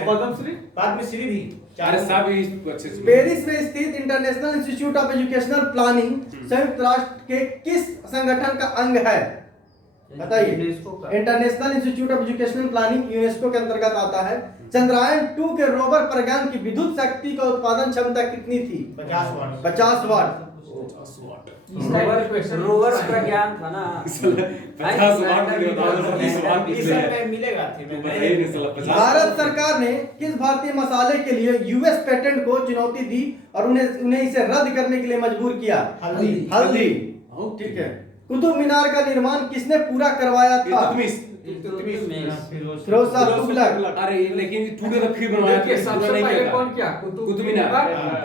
पद्मश्री भी अरे सब ही अच्छे से। पेरिस में स्थित international institute of educational planning संयुक्त राष्ट्र के किस संगठन का अंग है? बताइए। International institute of educational planning UNESCO के अंतर्गत आता है। चंद्रयान 2 के रोवर प्रज्ञान की विद्युत शक्ति का उत्पादन क्षमता कितनी थी? 50 वाट। 50 वाट। रोवर प्रज्ञान था ना। 50 वाट के लिए बताओ, 20 वाट इस समय मिलेगा भारत सरकार ने किस भारतीय मसाले के लिए यूएस पेटेंट को चुनौती दी और उन्हें इसे रद्द करने के लिए मजबूर किया? हल्दी। ठीक है। कुतुब मीनार का निर्माण किसने पूरा करवाया था? फिरोज शाह तुगलक। अरे लेकिन टूट गया तो फिर बनवाया देखिए, तो सबसे पूरा नहीं पहले किया था। कौन किया? कुतुब मीनार,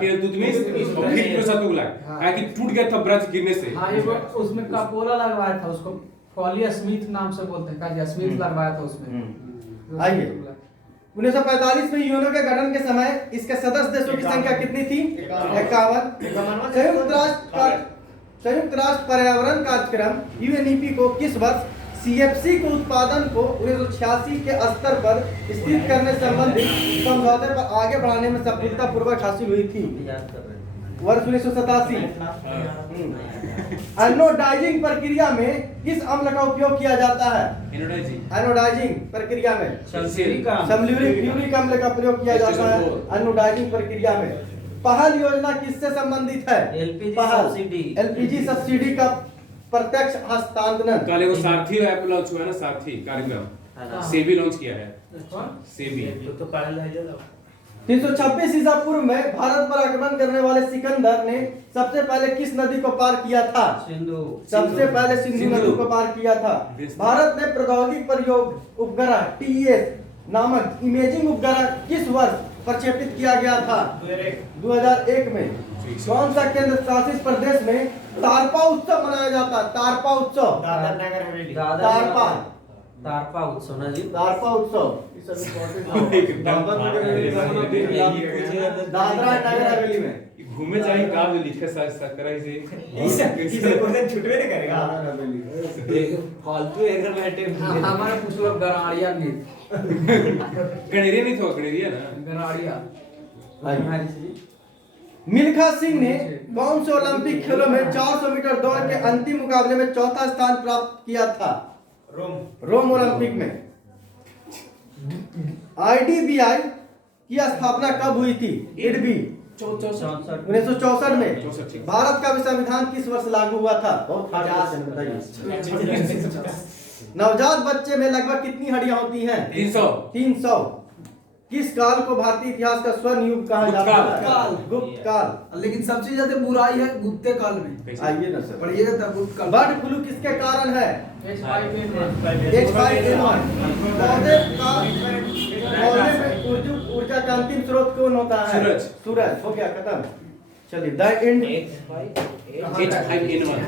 फिर इल्तुतमिश और फिर फिरोज शाह तुगलक। हाँ। कि टूट गया था ब्रज गिरने से। हाँ, ये उसमें कपोला लगवाया था, उसको फॉलिया स्मिथ नाम से बोलते हैं, का स्मिथ लगवाया था उसमें। आइए। 1945 में यूएनओ के गठन के समय इसके सदस्य देशों की संख्या कितनी थी? 51। संयुक्त राष्ट्र पर्यावरण कार्यक्रम UNEP को किस वर्ष CFC को उत्पादन को 1986 के स्तर पर स्थित करने संबंधित समझौते पर आगे बढ़ाने में सफलतापूर्वक हासिल हुई थी? वर्ष 1987। एनोडाइजिंग प्रक्रिया में किस अम्ल का उपयोग किया जाता है? एनोडाइजिंग प्रक्रिया में सल्फ्यूरिक अम्ल का प्रयोग किया जाता है एनोडाइजिंग प्रक्रिया में। पहल योजना किससे संबंधित है? LPG सब्सिडी का प्रत्यक्ष हस्तांतरण। कल वो सारथी ऐप लॉन्च हुआ ना, सारथी कार्यक्रम सेबी लॉन्च किया है। सेबी तो पहले है जो 326 ईसा पूर्व में भारत पर आक्रमण करने वाले सिकंदर ने सबसे पहले किस नदी को पार किया था? सबसे पहले सिंधु नदी को पार किया था। भारत ने प्रौद्योगिकी प्रयोग उपग्रह TES नामक इमेजिंग उपग्रह किस वर्ष प्रक्षेपित किया गया था? 2001 में। कौन सा केंद्र शासित प्रदेश में तारपा उत्सव मनाया जाता है? तारपा उत्सव। दादर नगर हवेली। तारपा उत्सव ना जी। तारपा उत्सव। दादरा नगर हवेली में। घूमे जाए का जो लिखे सकराई से इसे क्वेश्चन छुटवे नहीं करेगा। फालतू एक बैठे हमारे कुछ लोग गराड़िया नहीं, गणेरिया नहीं था, गणेरिया ना गराड़िया। मिल्खा सिंह ने कौन से ओलंपिक खेलों में 400 मीटर दौड़ के अंतिम मुकाबले में चौथा स्थान प्राप्त किया था? रोम ओलंपिक में। IDBI की स्थापना कब हुई थी? IDB 1964 में। भारत का संविधान किस वर्ष लागू हुआ था? बहुत नवजात बच्चे में लगभग कितनी हड्डियां होती हैं? 300। किस काल को भारतीय इतिहास का स्वर्ण युग कहा जाता है? गुप्त काल। लेकिन सबसे ज्यादा बुराई है गुप्ते काल में। आइए ना सर। पढ़िएगा तब गुप्त काल। बर्ड फ्लू किसके कारण है? H5N1। पौधे में ऊर्जा का अंतिम स्रोत कौन होता है? सूरज। हो गया खत्म। चलिए द एंड H5N1।